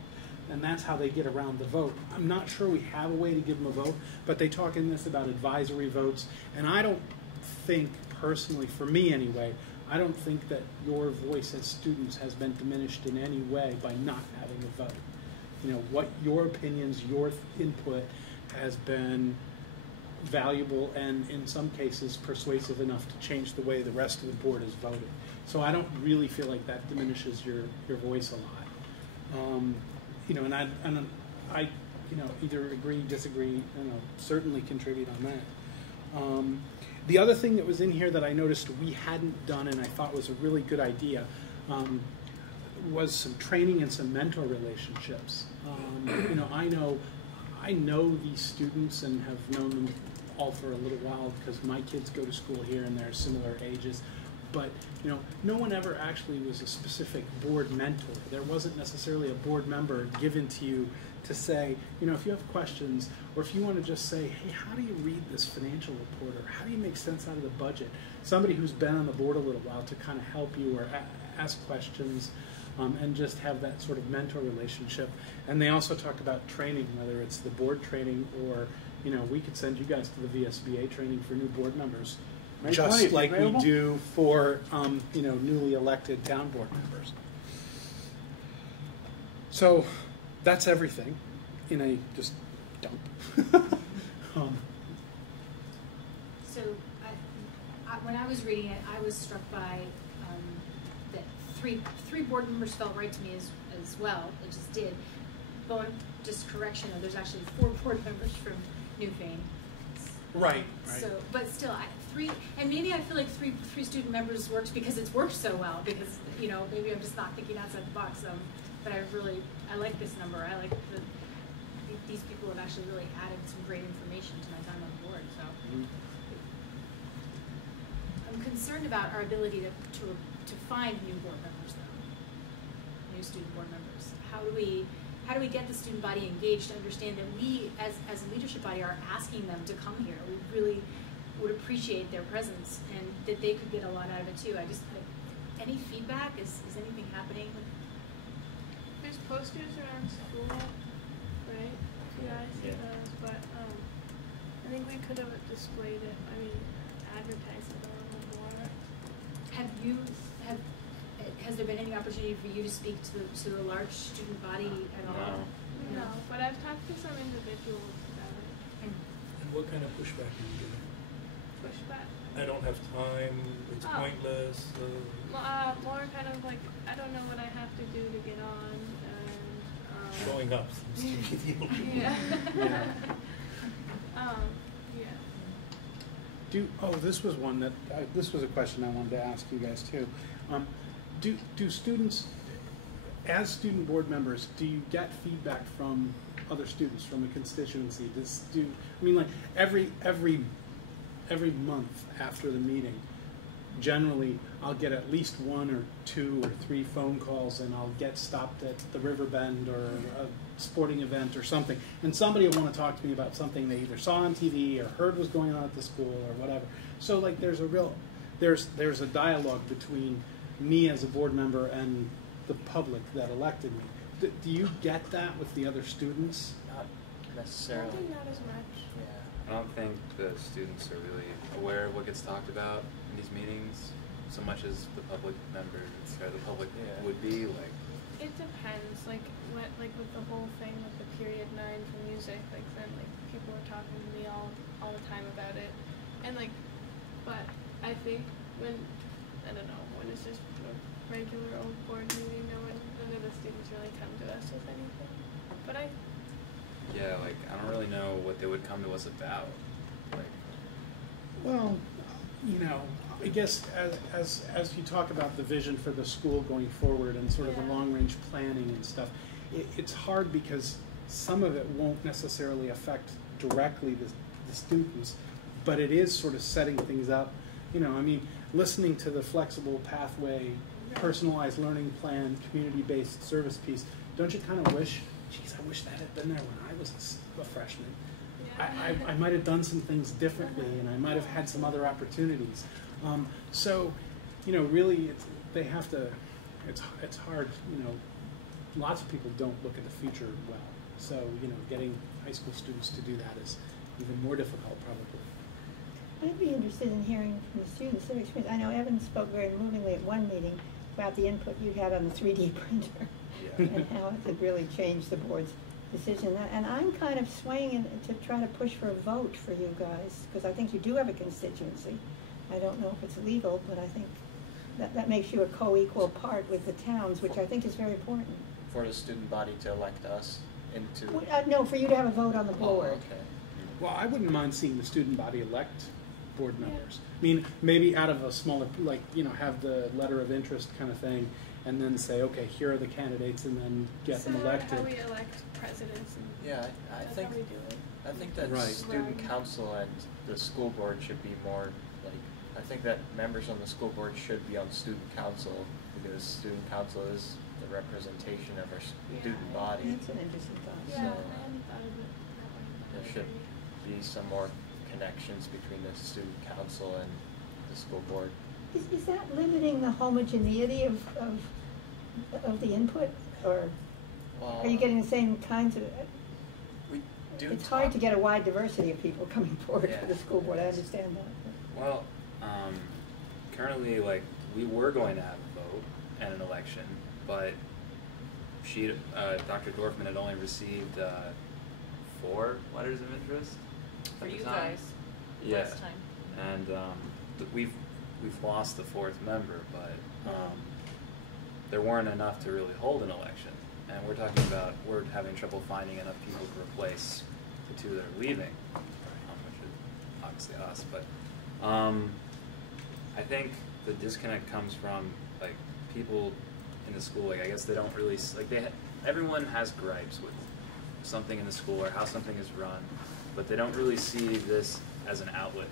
And that's how they get around the vote. I'm not sure we have a way to give them a vote, but they talk in this about advisory votes. And I don't think, personally, for me anyway, I don't think that your voice as students has been diminished in any way by not having a vote. What your opinions, your input has been valuable and in some cases persuasive enough to change the way the rest of the board is voted. So I don't really feel like that diminishes your voice a lot. And I either agree, disagree, certainly contribute on that. The other thing that was in here that I noticed we hadn't done and I thought was a really good idea was some training and some mentor relationships. I know these students and have known them all for a little while because my kids go to school here and they're similar ages. But no one ever actually was a specific board mentor. There wasn't necessarily a board member given to you to say, if you have questions, or if you want to just say, hey, how do you read this financial report, or how do you make sense out of the budget? Somebody who's been on the board a little while to kind of help you or ask questions. And just have that sort of mentor relationship. And they also talk about training, whether it's the board training or, we could send you guys to the VSBA training for new board members, just like we do for, newly elected town board members. So that's everything in a just dump. So when I was reading it, I was struck by that three board members felt right to me as well. It just did. But just correction, there's actually 4 board members from Newfane. Right. So, but still, 3, and maybe I feel like three student members works because it's worked so well. Because maybe I'm just not thinking outside the box. But I like this number. I like these people have actually really added some great information to my time on the board. So I'm concerned about our ability to find new board members, though. New student board members. How do we get the student body engaged to understand that we, as a leadership body, are asking them to come here? We really would appreciate their presence, and that they could get a lot out of it too. Any feedback? Is anything happening? There's posters around school, right? Yeah, I see those, but I think we could have displayed it. Advertised it a little more. Has there been any opportunity for you to speak to a large student body at all? No, but I've talked to some individuals about it. And what kind of pushback are you getting? Pushback? I don't have time, it's pointless. More kind of like, I don't know what I have to do going up seems to be the only one. Yeah. Yeah. Yeah. This was one that, this was a question I wanted to ask you guys too. Do students, as student board members, do you get feedback from other students, from a constituency? I mean, like every month after the meeting, generally I'll get at least 1 or 2 or 3 phone calls, and I'll get stopped at the River Bend or a sporting event or something, and somebody will want to talk to me about something they either saw on TV or heard was going on at the school or whatever. So like there's a dialogue between me as a board member and the public that elected me. Do you get that with the other students? Not necessarily. Probably not as much. Yeah. I don't think the students are really aware of what gets talked about in these meetings so much as the public members or the public would be. Like, It depends. Like with the whole thing with the period 9 for music, like then like people were talking to me all the time about it, and like, but I think when it's just a regular old board meeting, none of the students really come to us with anything. But yeah, like I don't really know what they would come to us about. Like, Well, I guess as you talk about the vision for the school going forward and sort of the long-range planning and stuff, it's hard because some of it won't necessarily affect directly the students, but it is sort of setting things up. I mean, listening to the flexible pathway, personalized learning plan, community-based service piece, don't you kind of wish, geez, I wish that had been there when I was a freshman. I might have done some things differently, and I might have had some other opportunities. So, really, they have to. It's hard. Lots of people don't look at the future well. So, getting high school students to do that is even more difficult, probably. I'd be interested in hearing from the students their experience. I know Evan spoke very movingly at one meeting about the input you had on the 3D printer and how it had really changed the board's decision. And I'm kind of swaying to try to push for a vote for you guys, because I think you do have a constituency. I don't know if it's legal, but I think that makes you a co-equal part with the towns, which I think is very important. For the student body to elect us into... No, for you to have a vote on the board. Oh, okay. Well, I wouldn't mind seeing the student body elect board members. I mean, maybe out of a smaller, have the letter of interest kind of thing, and then say, okay, here are the candidates, and then get them elected. How we elect presidents. Yeah, I think how we do it. I think that Right. student council and the school board should be more like. I think that members on the school board should be on student council, because student council is the representation of our student body. That's an interesting thought. Yeah, So, I hadn't thought of it that way. there should be some more connections between the student council and the school board. Is that limiting the homogeneity of the input, or Well, are you getting the same kinds of? we do. It's hard to get a wide diversity of people coming forward for the Yeah, school board. it I is. understand that. well, currently, like we were going to have a vote and an election, but Dr. Dorfman had only received 4 letters of interest For at the you time. guys, Yeah. last time. And we've lost the 4th member, but there weren't enough to really hold an election. And we're having trouble finding enough people to replace the 2 that are leaving, which is obviously us. But I think the disconnect comes from like people in the school. Like I guess they don't really everyone has gripes with something in the school or how something is run, but they don't really see this as an outlet,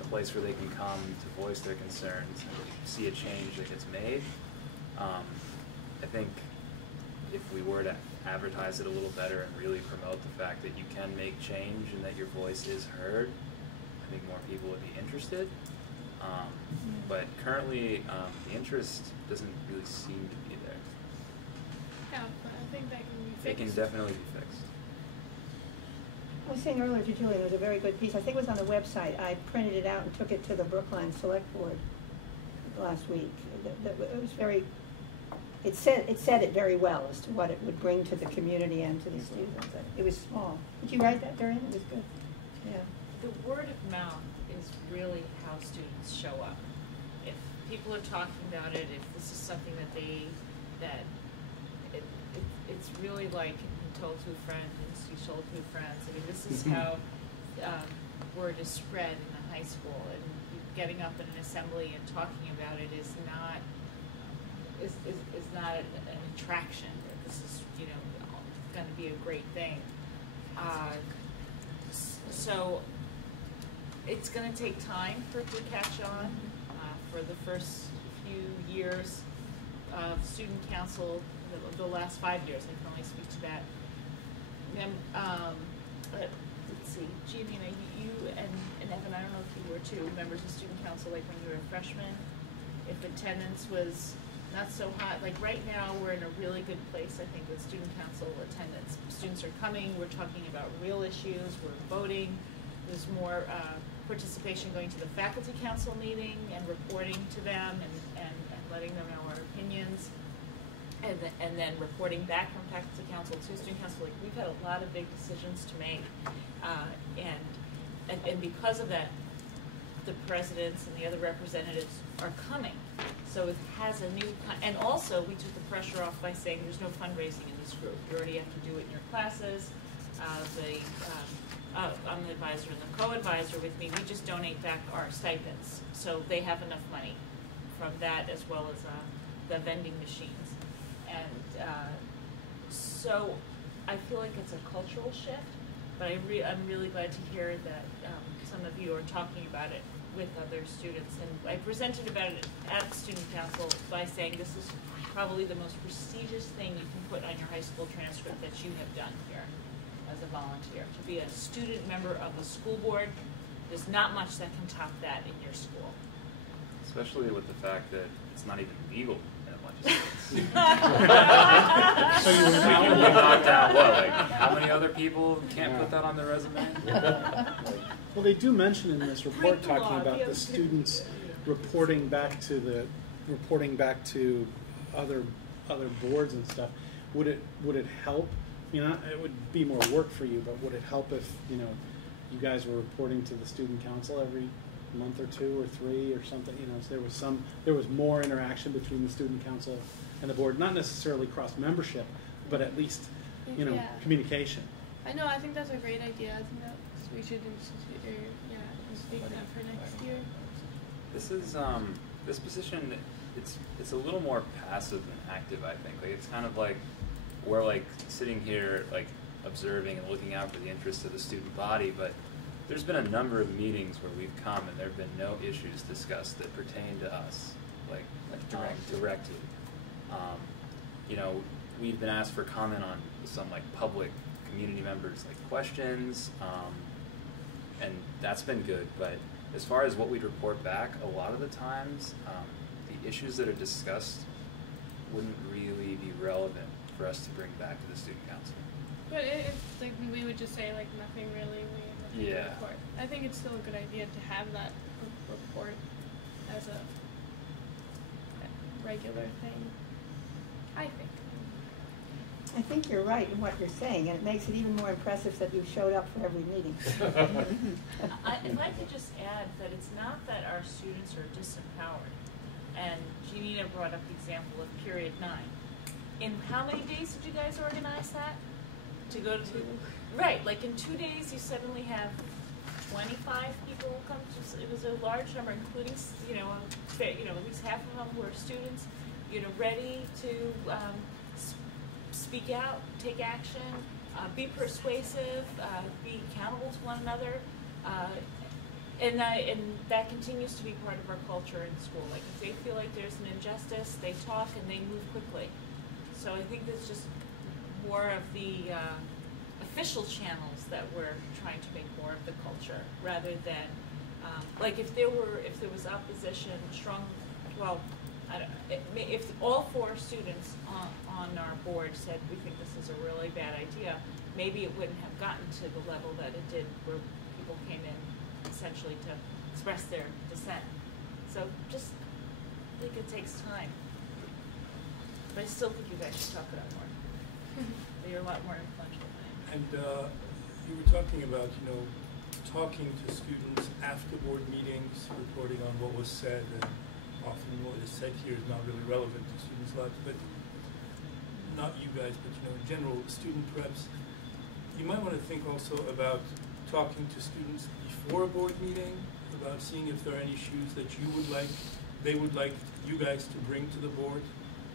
a place where they can come to voice their concerns and see a change that gets made. I think if we were to advertise it a little better and really promote the fact that you can make change and that your voice is heard, I think more people would be interested. But currently, the interest doesn't really seem to be there. Yeah, but I think that can be fixed. It can definitely be fixed. I was saying earlier to Julie, it was a very good piece. I think it was on the website. I printed it out and took it to the Brookline Select Board last week. It was very. It said it very well as to what it would bring to the community and to the students. It was small. Did you write that, Dorian? It was good. Yeah. The word of mouth is really how students show up. If people are talking about it, if this is something that it's really like told to a friend, and she told to friends. I mean, this is how word is spread in the high school, and getting up in an assembly and talking about it is not an attraction. This is, you know, going to be a great thing. So it's going to take time for it to catch on. For the first few years of student council, the last 5 years, I can only speak to that. Let's see, Gianina, you and Evan, I don't know if you were too, members of student council, like when you were a freshman, if attendance was not so hot, like right now we're in a really good place, I think, with student council attendance. Students are coming, we're talking about real issues, we're voting, there's more participation going to the faculty council meeting and reporting to them and letting them know our opinions, and then reporting back from faculty council to student council. Like, we've had a lot of big decisions to make, and because of that, the presidents and the other representatives are coming. So it has a new, and also we took the pressure off by saying there's no fundraising in this group. You already have to do it in your classes. I'm the advisor and the co-advisor with me. We just donate back our stipends, so they have enough money from that, as well as the vending machines. And so I feel like it's a cultural shift, but I'm really glad to hear that some of you are talking about it with other students. And I presented about it at student council by saying this is probably the most prestigious thing you can put on your high school transcript that you have done here as a volunteer. To be a student member of the school board, there's not much that can top that in your school. Especially with the fact that it's not even legal in a bunch of states. So you were knocked out what? Like, how many other people can't put that on their resume? Well, they do mention in this report talking about the students reporting back to other boards and stuff. Would it help? You know, it would be more work for you, but would it help if, you know, you guys were reporting to the student council every month or 2 or 3 or something? You know, so there was more interaction between the student council and the board, not necessarily cross membership, but at least, you know, communication. I know. I think that's a great idea. I think that we should institute that for next year. This is this position. It's a little more passive than active, I think. Like, it's kind of like we're like sitting here like observing and looking out for the interests of the student body, but there's been a number of meetings where we've come and there have been no issues discussed that pertain to us, like directly. You know, we've been asked for comment on some like public community members like questions, and that's been good. But as far as what we'd report back, a lot of the times the issues that are discussed wouldn't really be relevant for us to bring back to the student council. But if like we would just say like nothing really, we have nothing to report. I think it's still a good idea to have that report as a regular thing. I think you're right in what you're saying, and it makes it even more impressive that you showed up for every meeting. If I could just add that it's not that our students are disempowered. And Gianina brought up the example of period 9. In how many days did you guys organize that? To go to, right, like in 2 days you suddenly have 25 people come to, it was a large number, including, at least half of them were students, ready to speak out, take action, be persuasive, be accountable to one another, and that continues to be part of our culture in school. Like, if they feel like there's an injustice, they talk and they move quickly. So I think that's just more of the official channels that we're trying to make more of the culture, rather than like if there was opposition, strong. Well, if all 4 students on our board said we think this is a really bad idea, maybe it wouldn't have gotten to the level that it did, where people came in essentially to express their dissent. So just I think it takes time. But I still think you guys should talk about it more. You're a lot more influential than I am. And you were talking about, talking to students after board meetings, reporting on what was said, and often what is said here is not really relevant to students' lives. But not you guys, but in general, student reps, you might want to think also about talking to students before a board meeting, about seeing if there are any issues that they would like you guys to bring to the board,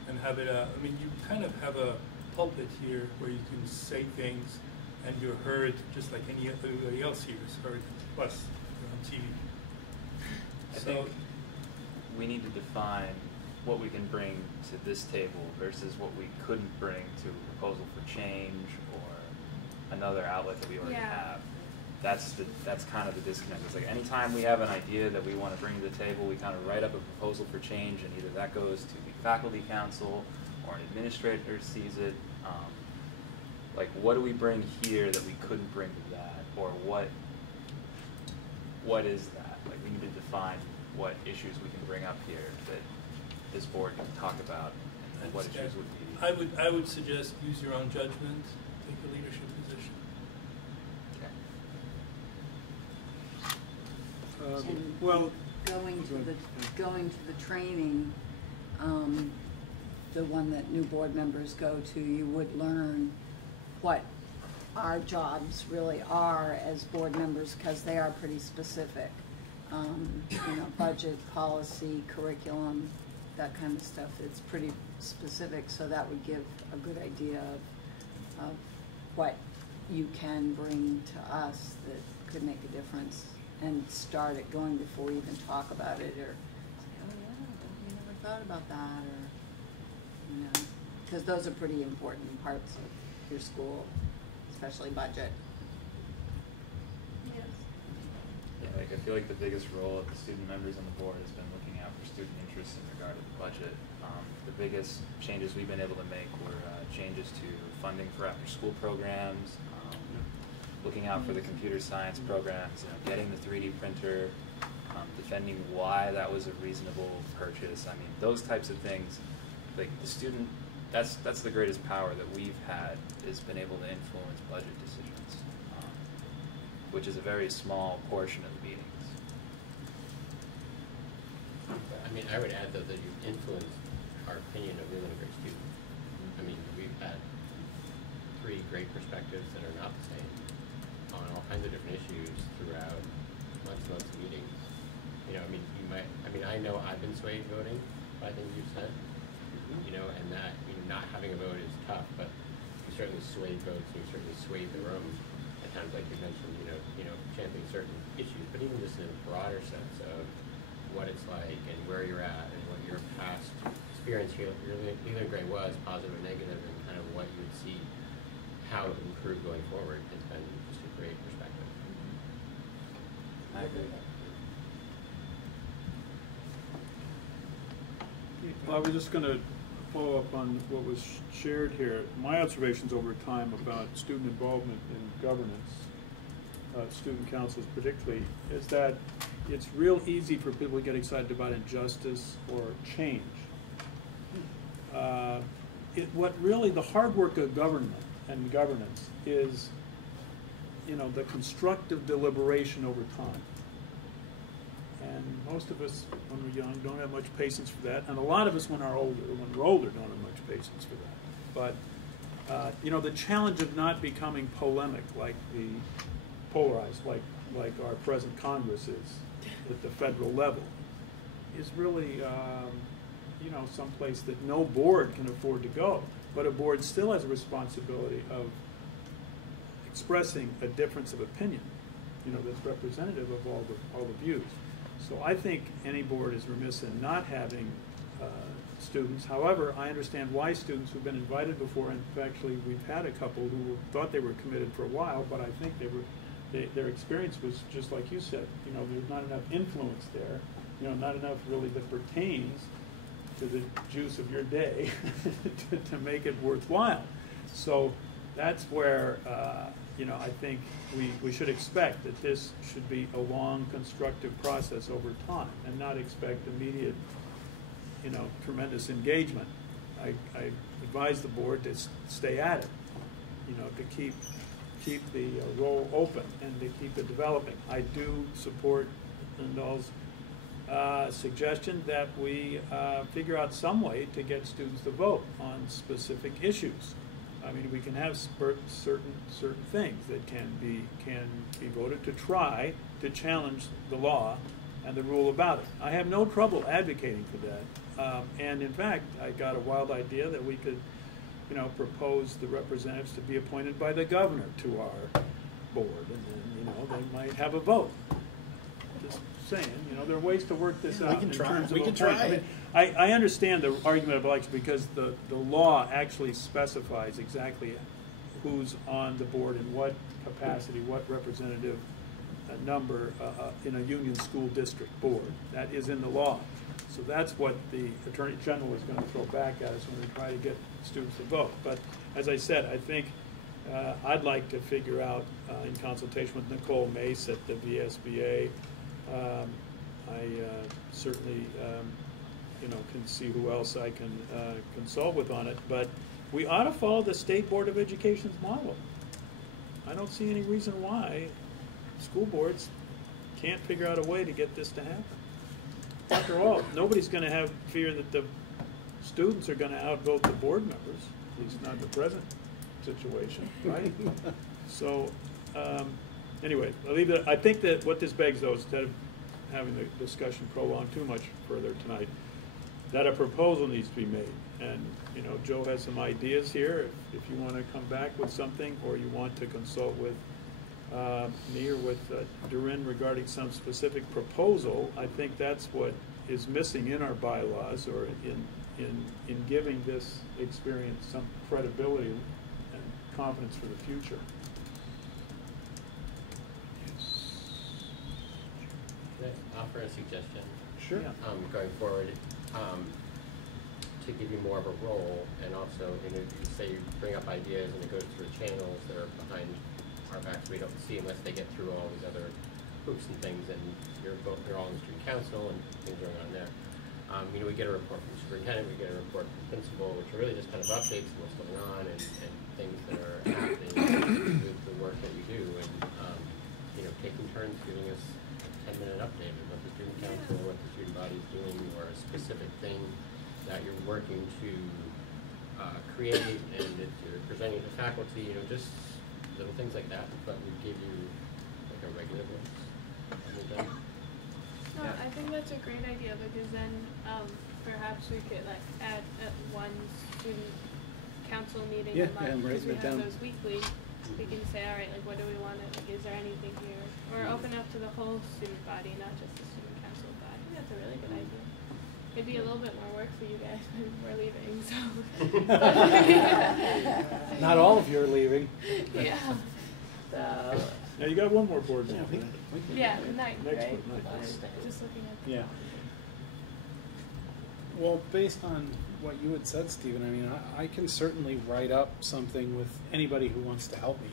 and have it, I mean, you kind of have a pulpit here where you can say things and you're heard just like everybody else here is heard, plus you're on TV. I think we need to define what we can bring to this table versus what we couldn't bring to a proposal for change or another outlet that we already have. That's kind of the disconnect. It's like anytime we have an idea that we want to bring to the table, we kind of write up a proposal for change, and either that goes to the faculty council or an administrator sees it. Like, what do we bring here that we couldn't bring to that, or what is that? Like, we need to define what issues we can bring up here that this board can talk about, and what issues would be. I would suggest use your own judgment, take a leadership position. Okay. And Well, going to the training, the one that new board members go to, you would learn what our jobs really are as board members, because they are pretty specific. You know, budget, policy, curriculum, that kind of stuff. It's pretty specific, so that would give a good idea of what you can bring to us that could make a difference, and start it going before we even talk about it, or say, oh yeah, we never thought about that, or, you know, because those are pretty important parts of your school, especially budget. Yes. Yeah, like I feel like the biggest role of the student members on the board has been looking out for student interests in regard to the budget. The biggest changes we've been able to make were changes to funding for after-school programs, looking out for the computer science programs, you know, getting the 3D printer, defending why that was a reasonable purchase. I mean, those types of things, like the student, that's the greatest power that we've had, is been able to influence budget decisions, which is a very small portion of the meetings. I mean, I would add though that you've influenced our opinion of Leland a great student. I mean, we've had 3 great perspectives that are not the same on all kinds of different issues throughout months and months of meetings. You know, I mean, I know I've been swayed voting by things you've said, you know, and that, you know, not having a vote is tough, but you certainly swayed votes, and you certainly swayed the room at times, like you mentioned, you know, championing certain issues, but even just in a broader sense of what it's like and where you're at and what your past experience here, Leland Gray was, positive or negative, and kind of what you would see, how it would improve going forward, has been just a great perspective. I agree. Well, I was just going to follow up on what was shared here. My observations over time about student involvement in governance, student councils particularly, is that it's real easy for people to get excited about injustice or change. What really the hard work of government and governance is, you know, the constructive deliberation over time. And most of us, when we're young, don't have much patience for that. And a lot of us, when we're older, don't have much patience for that. But, you know, the challenge of not becoming polemic, polarized, like our present Congress is at the federal level, is really, you know, someplace that no board can afford to go. But a board still has a responsibility of expressing a difference of opinion, you know, that's representative of all the views. So I think any board is remiss in not having students. However, I understand why students who've been invited before, and actually we've had a couple who thought they were committed for a while, but I think their experience was just like you said. You know, there's not enough influence there. You know, not enough really that pertains to the juice of your day to make it worthwhile. So that's where you know, I think we should expect that this should be a long, constructive process over time, and not expect immediate, you know, tremendous engagement. I advise the board to stay at it, you know, to keep the role open and to keep it developing. I do support Lindall's suggestion that we figure out some way to get students to vote on specific issues. I mean, we can have certain things that can be voted to try to challenge the law and the rule about it. I have no trouble advocating for that. And in fact, I got a wild idea that we could, propose the representatives to be appointed by the governor to our board, and then, they might have a vote. Just saying, there are ways to work this out. We can try. We can try. I understand the argument of election because the law actually specifies exactly who's on the board in what capacity, what representative number in a union school district board. That is in the law. So that's what the Attorney General is going to throw back at us when we try to get students to vote. But as I said, I think I'd like to figure out, in consultation with Nicole Mace at the VSBA, I certainly can see who else I can consult with on it. But we ought to follow the State Board of Education's model. I don't see any reason why school boards can't figure out a way to get this to happen. After all, nobody's going to have fear that the students are going to outvote the board members, at least not in the present situation, right? So, anyway, I'll leave it. I think that what this begs, though, instead of having the discussion prolong too much further tonight, that a proposal needs to be made. And, Joe has some ideas here. If you want to come back with something, or you want to consult with me or with Durin regarding some specific proposal, I think that's what is missing in our bylaws, or in giving this experience some credibility and confidence for the future. Can I offer a suggestion? Sure. Going forward, to give you more of a role, and also, you say you bring up ideas and it goes through channels that are behind our backs we don't see unless they get through all these other hoops and things, and you're all in the student council and things going on there. We get a report from the superintendent, we get a report from the principal, which are really just kind of updates on what's going on and things that are happening with the work that we do, and taking turns giving us a 10-minute update of what the student council, what the student body is doing, or a specific thing that you're working to create, and that you're presenting to faculty, just little things like that, but we give you like a regular list. No, I think that's a great idea, because then perhaps we could add at one student council meeting a month, because we have those weekly. We can say, all right, what do we want to, is there anything here, or open up to the whole student body, not just the student council. But I think that's a really good idea. It'd be a little bit more work for you guys when we're leaving, so. Not all of you are leaving. Yeah. So. Now you got one more board meeting. Yeah, night, next right? night. Just looking at. Yeah. Well, based on what you had said, Stephen, I mean, I can certainly write up something with anybody who wants to help me.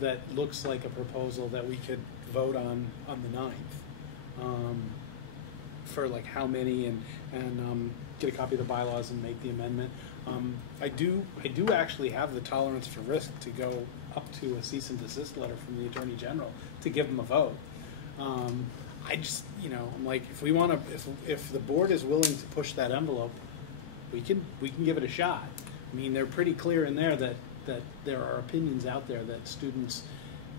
That looks like a proposal that we could vote on the 9th. For like how many, and get a copy of the bylaws and make the amendment. I do actually have the tolerance for risk to go up to a cease and desist letter from the Attorney General to give them a vote. I just, I'm like, if we want to, if the board is willing to push that envelope, we can give it a shot. I mean, they're pretty clear in there that there are opinions out there that students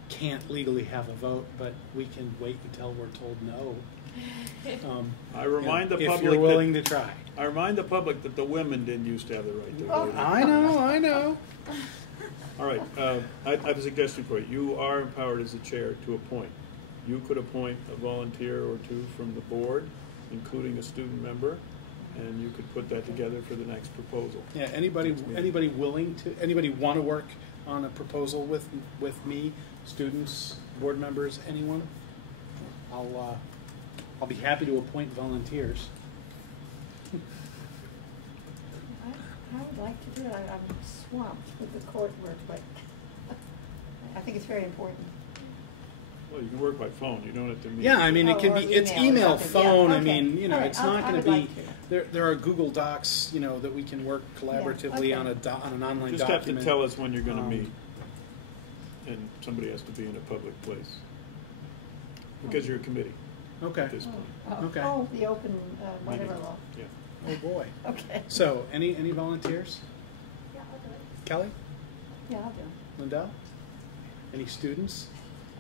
can't legally have a vote, but we can wait until we're told no. I remind the public if you're willing to try. I remind the public that the women didn't used to have the right to vote. I know. All right, I have a suggestion for you. You are empowered as the chair to appoint. You could appoint a volunteer or two from the board, including a student member, and you could put that together for the next proposal. Yeah, anybody willing to, anybody want to work on a proposal with me, students, board members, anyone? I'll be happy to appoint volunteers. I would like to do it. I'm swamped with the court work, but I think it's very important. Well, you can work by phone. You don't have to meet. Yeah, I mean, it can be. It's email, phone. Yeah, okay. I mean, it's not going to be. Like there are Google Docs, that we can work collaboratively Yeah, okay. on an online Just document. have to tell us when you're going to meet, and somebody has to be in a public place. because you're a committee Okay. at this point. Okay. Oh, the open, whatever Meeting. law. Yeah. Oh, boy. Okay. So, any volunteers? Yeah, I'll do it. Kelly? Yeah, I'll do. Lindell? Any students?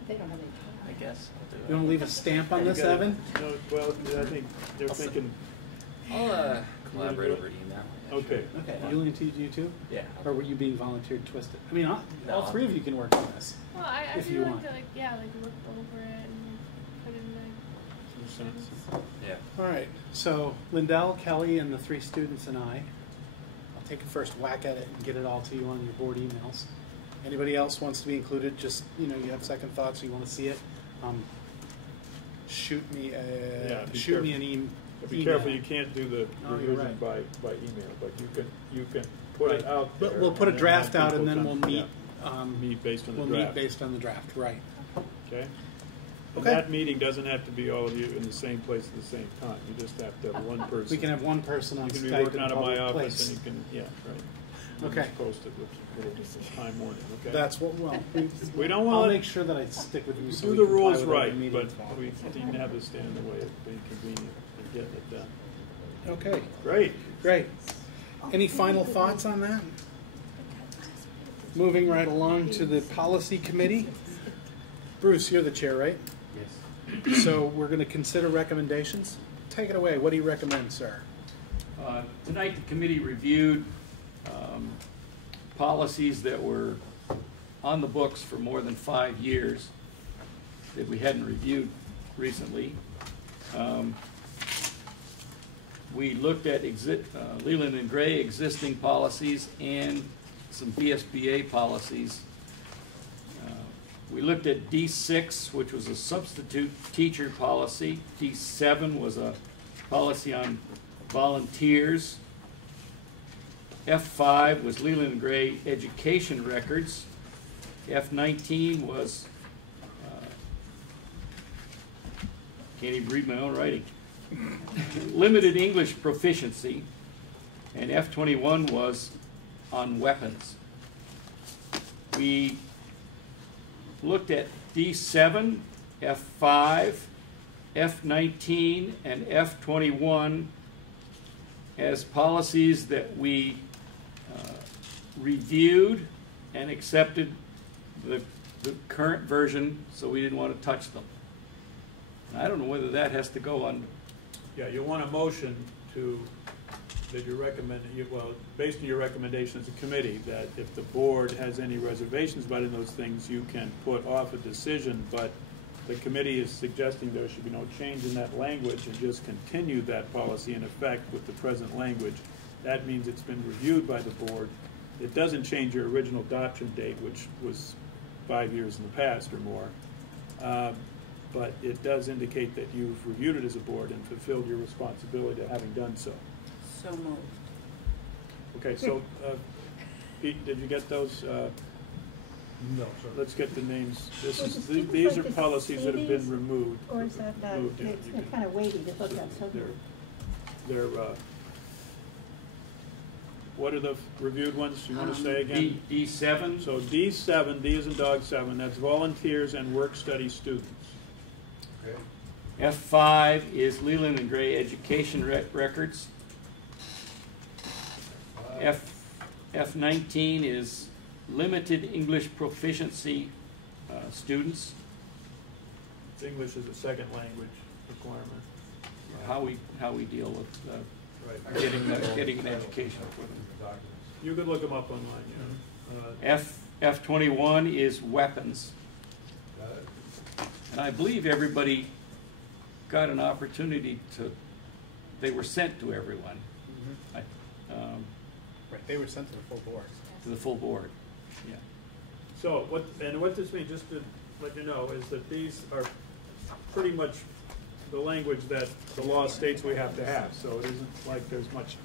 They don't have any time. I guess I'll do it. You want to leave a stamp on this, You gotta- Evan? No, well, I think they're I'll thinking, I'll collaborate over email. okay. Okay. You too? Yeah. Or were you being volunteered twisted? I mean, all No. three of you can work on this. Well, I If do you like want. to look over it and put in my Some sense. Yeah. All right. So, Lindell, Kelly, and the three students and I'll take a first whack at it and get it all to you on your board emails. Anybody else wants to be included? Just, you have second thoughts, you want to see it, shoot me an email. Be careful, you can't do the Oh, you're revision right. by email, but you can put it out there. But we'll put a and then draft have out and people then we'll come- meet. yeah, meet based on the We'll draft. meet based on the draft, right. Okay? And Okay. that meeting doesn't have to be all of you in the same place at the same time. You just have to have one person. We can have one person on You can be Skype working in out a of my public office place. and you can, yeah, right. You Okay. just post it with a little time warning, okay? That's what, We don't I'll want- make sure that I stick with you so Do we the comply rules with open right, meetings but law. we didn't have this stand in the way of being convenient and getting it done. Okay, Great. Any final thoughts on that? Moving right along to the policy committee. Bruce, you're the chair, right? Yes. So we're going to consider recommendations. Take it away. What do you recommend, sir? Tonight, the committee reviewed policies that were on the books for more than 5 years that we hadn't reviewed recently. We looked at Leland and Gray existing policies and some BSBA policies. We looked at D6, which was a substitute teacher policy. D7 was a policy on volunteers. F5 was Leland and Gray education records. F19 was, can't even read my own writing, limited English proficiency. And F21 was on weapons. We looked at D7, F5, F19, and F21 as policies that we reviewed and accepted the current version, so we didn't want to touch them. I don't know whether that has to go on. Yeah, you want a motion that you recommend, well, based on your recommendation as a committee, that if the board has any reservations about those things, you can put off a decision, but the committee is suggesting there should be no change in that language and just continue that policy in effect with the present language. That means it's been reviewed by the board. It doesn't change your original adoption date, which was 5 years in the past or more. But it does indicate that you've reviewed it as a board and fulfilled your responsibility to having done so. So moved. Okay, so, Pete, did you get those? No, sir. Let's get the names. Well, These are policies that have been removed. Or is that, Moved, yeah, it's you can- kind of weighty to look at, so. They're, what are the reviewed ones? You want to say again? D7. So D7, D is in dog 7, that's volunteers and work-study students. F5 is Leland and Gray education records. F19 is limited English proficiency students. English is a second language requirement. How we deal with Right. getting an education for them. You could look them up online, yeah. F21 is weapons. And I believe everybody got an opportunity they were sent to everyone. Right, they were sent to the full board. To the full board, yeah. So what this means, just to let you know, is that these are pretty much the language that the law states we have to have. So it isn't like there's much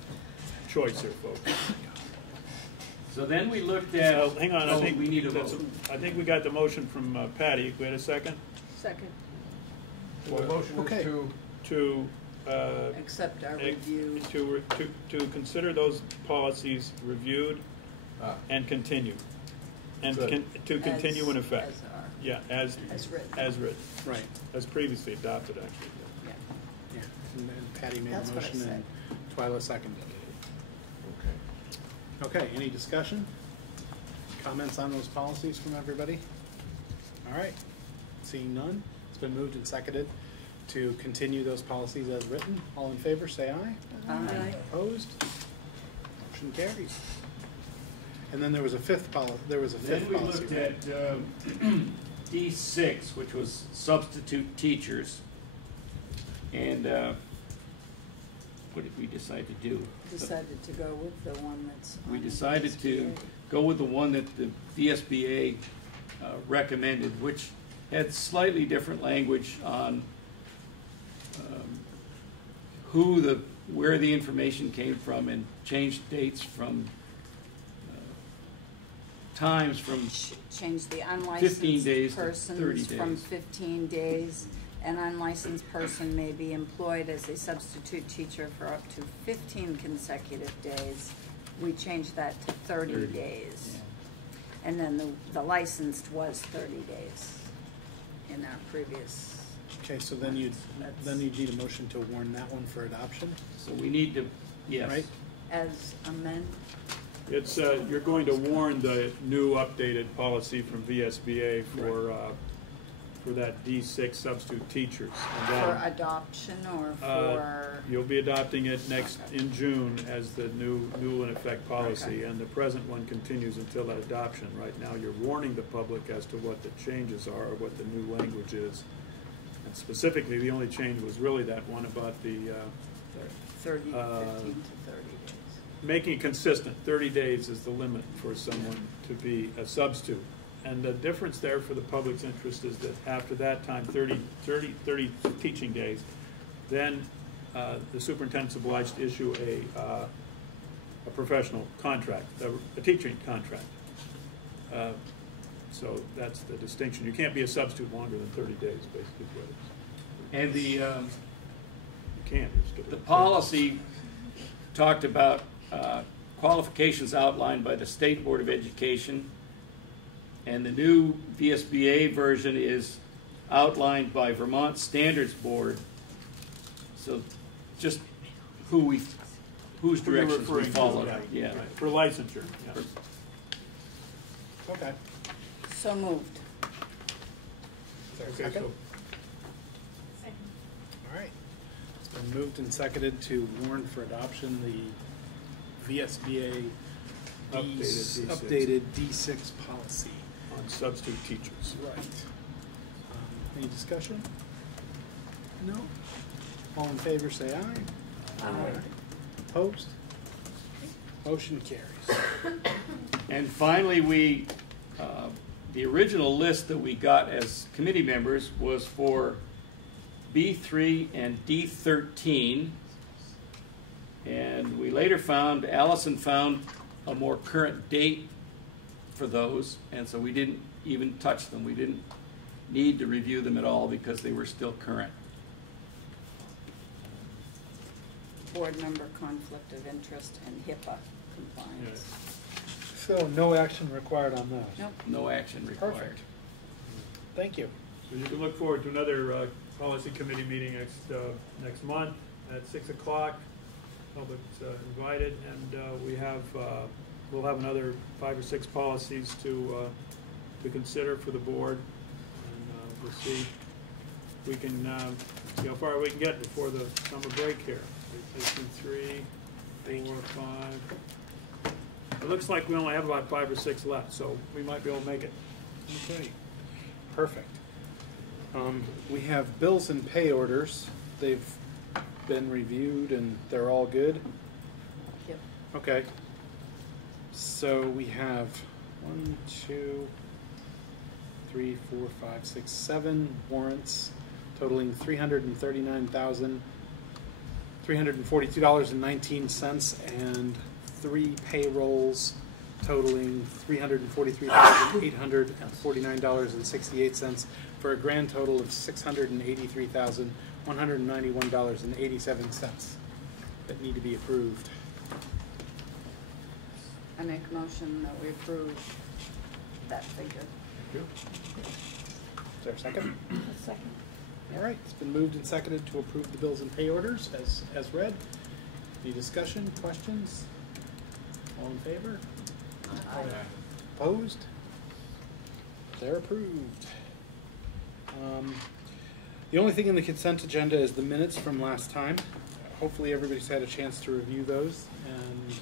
choice here, folks. So then we looked at. Well, hang on, I think we need a that's vote. I think we got the motion from Patty. We had a second? Second. The motion Okay. is To Accept our review. to consider those policies reviewed and continue. And Good. to continue in as- effect. as are. Yeah, as written. As written. Right. As previously adopted, actually. Yeah. Yeah, and Patty made That's the what I motion said. and Twyla seconded it. Okay, any discussion? Comments on those policies from everybody? All right, seeing none, it's been moved and seconded to continue those policies as written. All in favor, say aye. Aye. Opposed? Motion carries. And then there was a fifth policy, Then we looked at D6, which was substitute teachers. And what did we decide to do? Decided to go with the one that's We on the decided to VSBA. go with the one that the VSBA recommended, which had slightly different language on where the information came from, and changed dates from times from Change the 15 unlicensed days to 30 persons from days. 15 days. An unlicensed person may be employed as a substitute teacher for up to 15 consecutive days. We changed that to 30 days. Yeah. And then the licensed was 30 days in our previous. Okay, so then you'd need a motion to warn that one for adoption, So we need to, yes. right? As amended. It's, you're going to warn the new updated policy from VSBA for that D6 substitute teachers. And then, For adoption or for? you'll be adopting it in June as the new in effect policy, and the present one continues until that adoption. Right now, you're warning the public as to what the changes are, or what the new language is. And specifically, the only change was really that one about the 15 to 30 days. making it consistent. 30 days is the limit for someone to be a substitute. And the difference there for the public's interest is that after that time, 30 teaching days, then the superintendent's obliged to issue a professional contract, a teaching contract. So that's the distinction. You can't be a substitute longer than 30 days, basically. And You can't. the policy talked about qualifications outlined by the State Board of Education, and the new VSBA version is outlined by Vermont Standards Board. So just whose directions we follow. Yeah. Right. For licensure. Yeah. Okay. So moved. Okay, Second? so All right. It's been moved and seconded to warn for adoption the VSBA updated D6 policy. on substitute teachers. Right. Any discussion? No? All in favor, say aye. Aye. Opposed? Motion carries. And finally, the original list that we got as committee members was for B3 and D13. And we later Allison found a more current date for those, and so we didn't even touch them. We didn't need to review them at all because they were still current. Board member conflict of interest and HIPAA compliance. So no action required on those? Nope. No action required. Perfect. Thank you. So you can look forward to another policy committee meeting next month at 6 o'clock. Public's invited, and we'll have another 5 or 6 policies to consider for the board, and we'll see if we can see how far we can get before the summer break here. 3, 4, 5. It looks like we only have about 5 or 6 left, so we might be able to make it. Okay. Perfect. We have bills and pay orders. They've been reviewed and they're all good? Yep. Okay. So we have 1, 2, 3, 4, 5, 6, 7 warrants totaling $339,342.19 and 3 payrolls totaling $343,849.68 for a grand total of $683,191.87 that need to be approved. I make a motion that we approve that figure. Thank you. Is there a second? A second. All right, it's been moved and seconded to approve the bills and pay orders as read. Any discussion, questions? All in favor? Aye. Opposed? They're approved. The only thing in the consent agenda is the minutes from last time. Hopefully everybody's had a chance to review those, and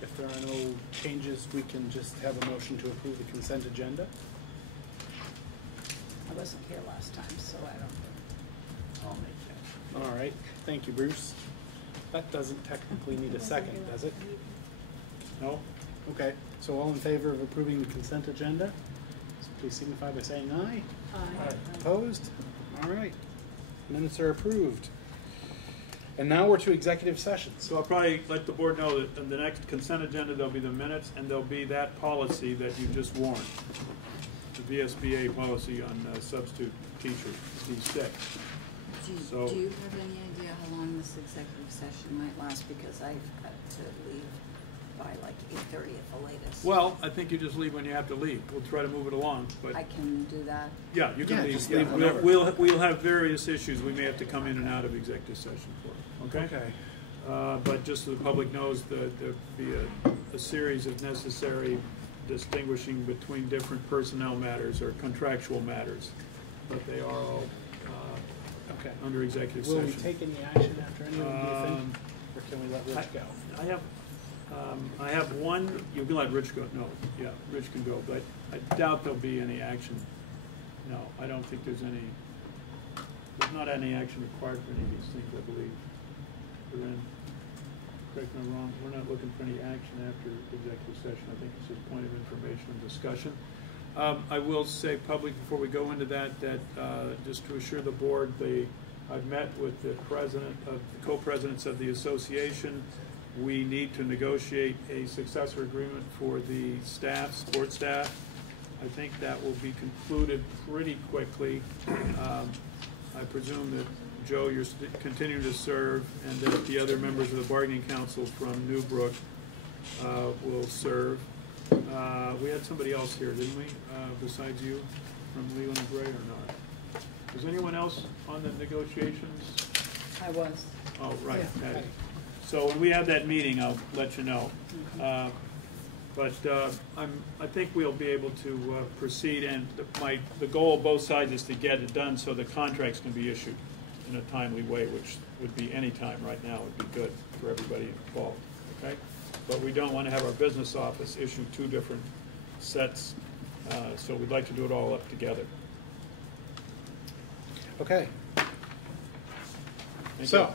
if there are no changes, we can just have a motion to approve the consent agenda. I wasn't here last time, so I don't. I'll make that. All right, thank you, Bruce. That doesn't technically need a second, does it? No? Okay, so all in favor of approving the consent agenda, please signify by saying aye. Aye. Opposed? All right, minutes are approved. And now we're to executive sessions. So I'll probably let the board know that in the next consent agenda, there'll be the minutes, and there'll be that policy that you just warned, the VSBA policy on substitute teachers, D6. So- Do you have any idea how long this executive session might last? Because I've got to leave by like 8:30 at the latest. Well, I think you just leave when you have to leave. We'll try to move it along, but I can do that. yeah, you can Yeah, leave. just Yeah, leave whenever. we'll have various issues we may have to come in and out of executive session for, okay? Okay. But just so the public knows that there'll be a series of necessary distinguishing between different personnel matters or contractual matters, but they are all Okay. under executive Will session. we take any action after any of them, do you think? Or can we let Rich go? I have one, you can let Rich go, no, yeah, Rich can go, but I doubt there'll be any action. No, I don't think there's not any action required for any of these things, I believe. Correct me if I'm wrong, we're not looking for any action after executive session. I think it's just point of information and discussion. I will say publicly before we go into that, just to assure the board, I've met with the co-presidents of the association. We need to negotiate a successor agreement for the staff, support staff. I think that will be concluded pretty quickly. I presume that, Joe, you're continuing to serve, and that the other members of the bargaining council from Newbrook will serve. We had somebody else here, didn't we, besides you, from Leland and Gray, or not? Was anyone else on the negotiations? I was. Oh, right. Yeah. Okay. So when we have that meeting, I'll let you know. But I think we'll be able to proceed, and the goal of both sides is to get it done so the contracts can be issued in a timely way, which would be any time right now would be good for everybody involved, okay? But we don't want to have our business office issue two different sets, so we'd like to do it all up together. Okay. Thank So,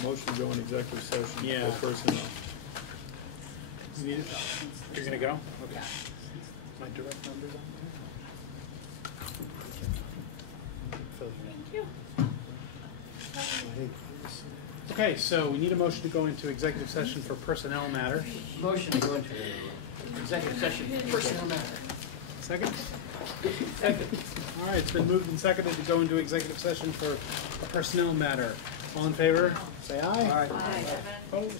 you. Motion to go in executive session Yeah. for personnel. you need it? You're gonna go? Okay. My direct number's on there? Thank you. Okay, so we need a motion to go into executive session for personnel matter. Motion to go into executive session for personnel matter. Second? Second. All right, it's been moved and seconded to go into executive session for a personnel matter. All in favor, say aye. Aye. Opposed?